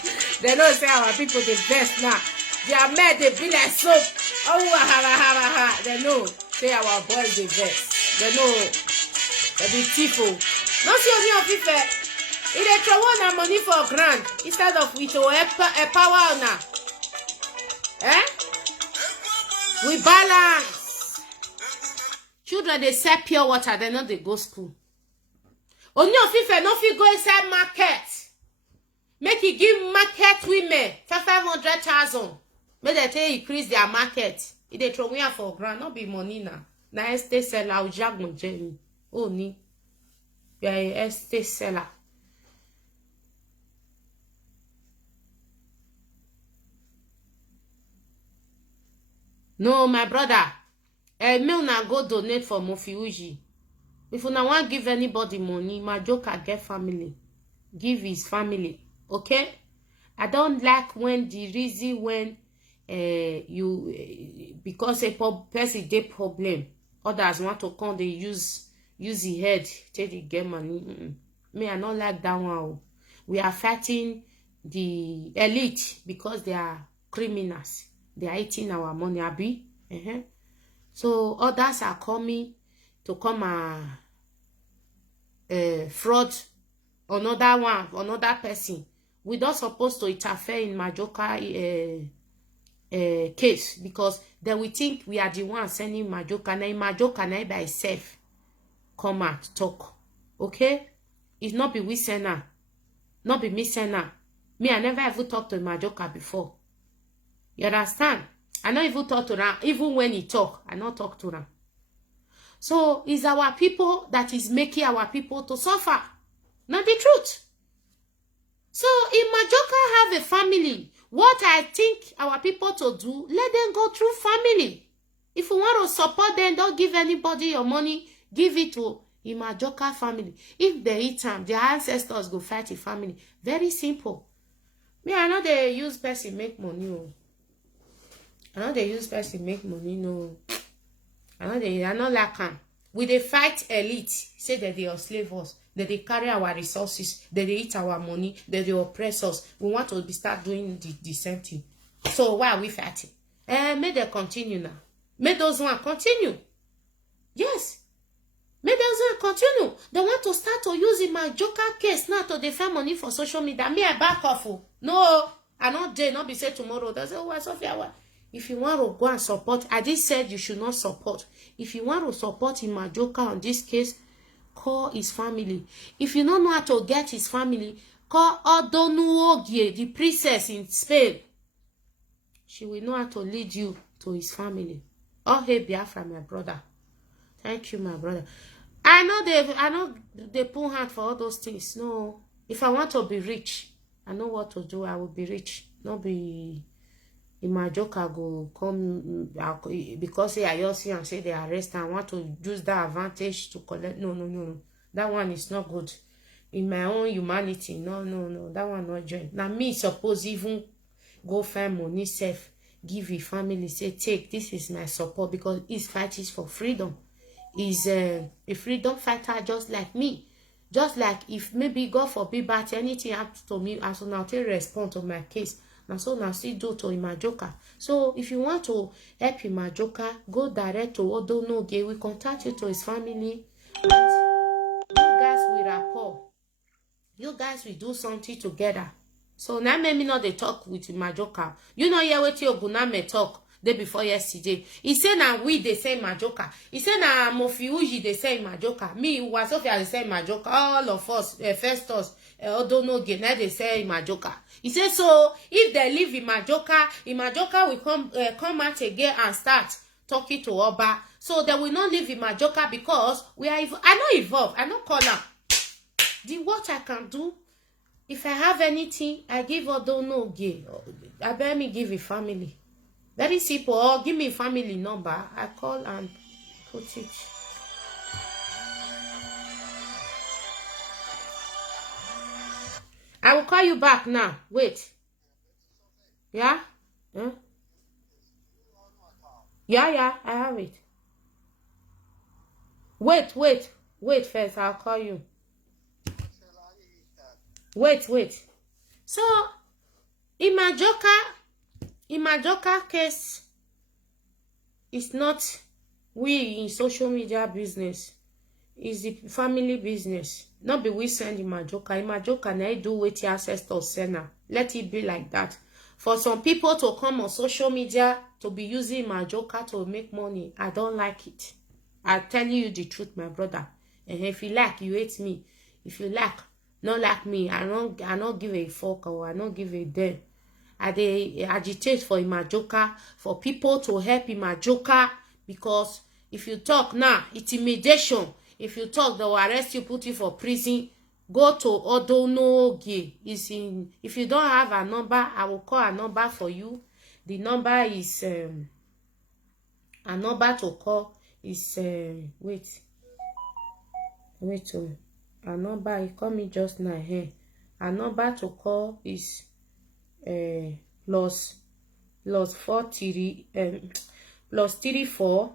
They know say our people the best now. They are mad, they be like soap. Oh, ha. They know say our boys the best. They know they be people. Not see only of people. If they throw one money for grant instead of with a power now. We balance. Children they sell pure water, they know they go school. Only of if no fit go inside market. Make it give market women 500,000. Make they tell increase their market. If they throw me for grant, not be money now. Now estate seller jag mo Jenny. Oh ni. You are a estate seller. No, my brother. Me una go donate for Mofiuji. If una want give anybody money, Majoka get family. Give his family. Okay? I don't like when the reason when because a person dey problem, others want to come, they use the head till they get money. Me, I don't like that one. We are fighting the elite because they are criminals. They are eating our money, abi. So others are coming to come and fraud another person. We don't supposed to interfere in Majoka case because then we think we are the ones sending Majoka. Now Majoka now by itself come out talk. Okay? It's not be we send her. Not be me send her. Me, I never ever talked to Majoka before. You understand? I not even talk to her. Even when he talk, I not talk to her. So it's our people that is making our people to suffer. Not the truth. So if Majoka have a family, what I think our people to do, let them go through family. If you want to support them, don't give anybody your money. Give it to Majoka family. If they eat them, their ancestors go fight the family. Very simple. Me, I know they use person make money. Oh. I know they use person make money. No. I know like them. We they fight elite. Say that they are slave us. That they carry our resources. That they eat our money. That they oppress us. We want to start doing the same thing. So why are we fighting? May they continue now. May those one continue. Yes. May those one continue. They want to start to use in Majoka case now to defend money for social media. Me, I back off. No, I not dare not be said tomorrow. They say, oh, Sophia, if you want to go and support, I just said you should not support. If you want to support in Majoka on this case, call his family. If you don't know how to get his family, call Odonuogie, the princess in Spain. She will know how to lead you to his family. Oh, hey, Biafra, my brother. Thank you, my brother. I know they pull hand for all those things. No. If I want to be rich, I know what to do. I will be rich. Not be in Majoka go come because I just see and say they arrest and want to use that advantage to collect. No. That one is not good. In my own humanity, no. That one not join. Now me suppose even go find money safe, give your family, say take, this is my support because his fight is for freedom. Is a freedom fighter just like me. Just like if maybe God forbid but anything happens to me, I should now take respond to my case. Now so now still do to Majoka. So if you want to help Majoka, go direct to Odonuogie. We contact you to his family. And you guys will rapport. You guys will do something together. So now maybe not they talk with Majoka. You know here what your Guname talk. Day before yesterday, he said now we they say Majoka. He said now Mofiuji they say Majoka. Me was Sophia they say Majoka. All of us, Festus, Odonuogie they say Majoka. He said so if they live in Majoka will come out again and start talking to Oba. So they will not live in Majoka because we are. I not evolve. I not call up. The what I can do. If I have anything, I give Odonuogie. I better me give a family. Very simple. Or give me family number. I call and put it. I will call you back now. Wait. Yeah? Huh? Yeah, I have it. Wait first. I'll call you. Wait. So, in Majoka case, it's not we in social media business. It's the family business. Not be we send Imajoka. Imajoka na do with your ancestors send. Let it be like that. For some people to come on social media to be using Imajoka to make money, I don't like it. I tell you the truth, my brother. And if you like, you hate me. If you like, not like me, I don't give a fuck or I don't give a damn. I agitate for Imajoka, for people to help Imajoka, because if you talk now, intimidation. If you talk, they will arrest you, put you for prison. Go to Odonoge. If you don't have a number, I will call a number for you. The number is a number to call is a number. You call me just now here. A number to call is plus 34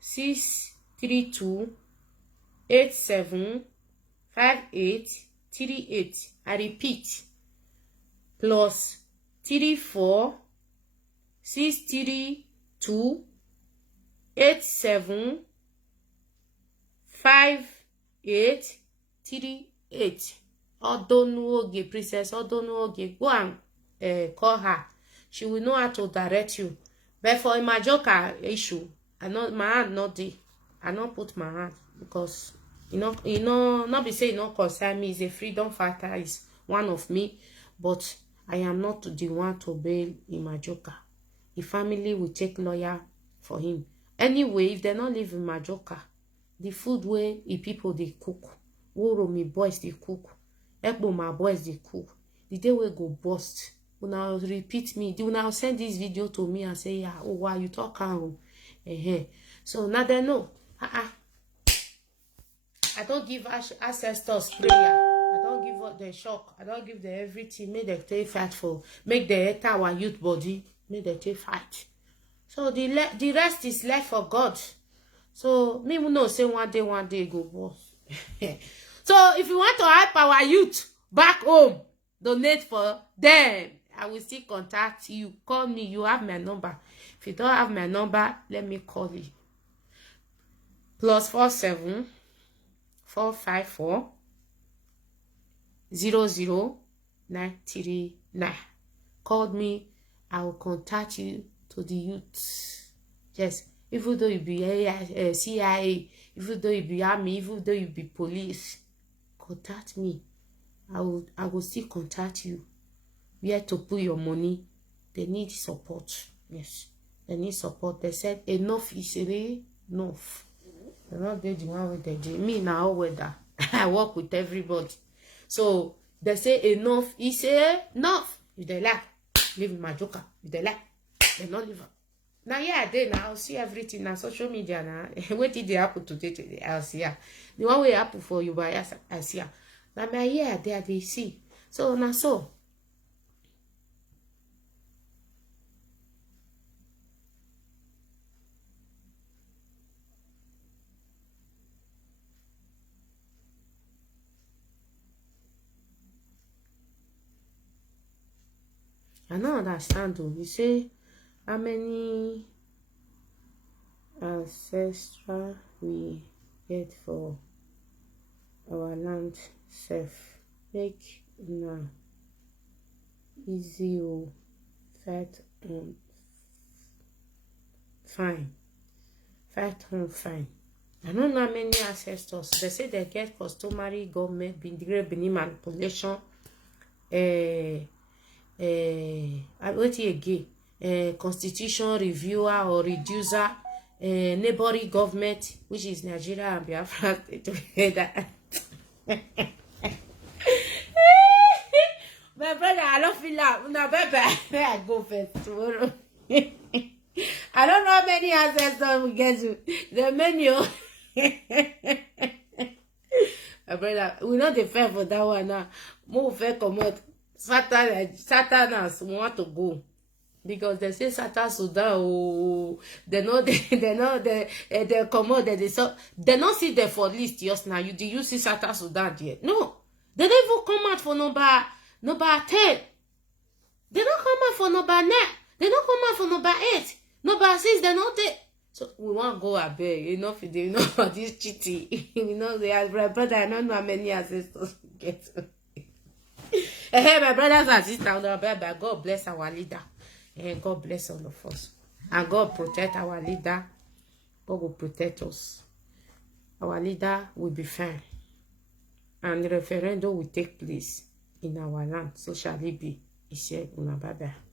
632 87 58 38. I repeat, plus 34 632 87 58 38. Odonuoge, Princess Odonuoge. Go and call her. She will know how to direct you. But for Imajoka issue, my hand not there. I not put my hand because not be say not concern me. It's a freedom fighter, is one of me, but I am not the one to bail Imajoka. The family will take lawyer for him. Anyway, if they not live in Imajoka, the food where the people they cook, Woromi boys they cook, Ekbo my boys they cook. The day we go bust. When I repeat me, they will now send this video to me and say, yeah, oh, why you talking? So now they know. I don't give ancestors prayer. I don't give up the shock. I don't give them everything. Make them take fight for. Make them enter our youth body. Make them take fight. So the rest is left for God. So me will not say one day go boss. So if you want to help our youth back home, donate for them. I will still contact you. Call me. You have my number. If you don't have my number, let me call you. +47 454 00939. Call me. I will contact you to the youth. Yes. Even though you be CIA, even though you be army, even though you be police, contact me. I will still contact you. Where to put your money? They need support. Yes, they need support. They said enough is enough. They're not the one with the me now weather. I work with everybody. So they say enough is enough. If they like, live in Majoka. If they like, they not live. Now yeah, then I'll see everything on social media now. What did they happen today? I'll see her. The one way happen for you, but I see her. Now my yeah, there they see. So now so. I don't understand though. You say how many ancestral we get for our land self. Make now easy fight on fine. Fight on fine. I don't know how many ancestors. They say they get customary government Benin manipulation. What again? Constitution reviewer or reducer, neighboring government, which is Nigeria and Biafra together. My brother, I don't feel like no, baby. I go first tomorrow. I don't know how many ancestors we get to the menu. My brother, we not the fair for that one now. More fair come out. Satanas want to go. Because they say Satan Sudan, oh, they know they come out, they not see them for list just now. Do you see Satan Sudan yet? No. They don't even come out for number 10. They don't come out for number 9. They don't come out for number 8. Number 6, they not there. So we want to go a bit, you know, for this cheating. You know, they are brother, I don't know how many ancestors get. Hey, my brothers and sisters, God bless our leader. And God bless all of us. And God protect our leader. God will protect us. Our leader will be fine. And the referendum will take place in our land. So shall it be. He said, bye bye.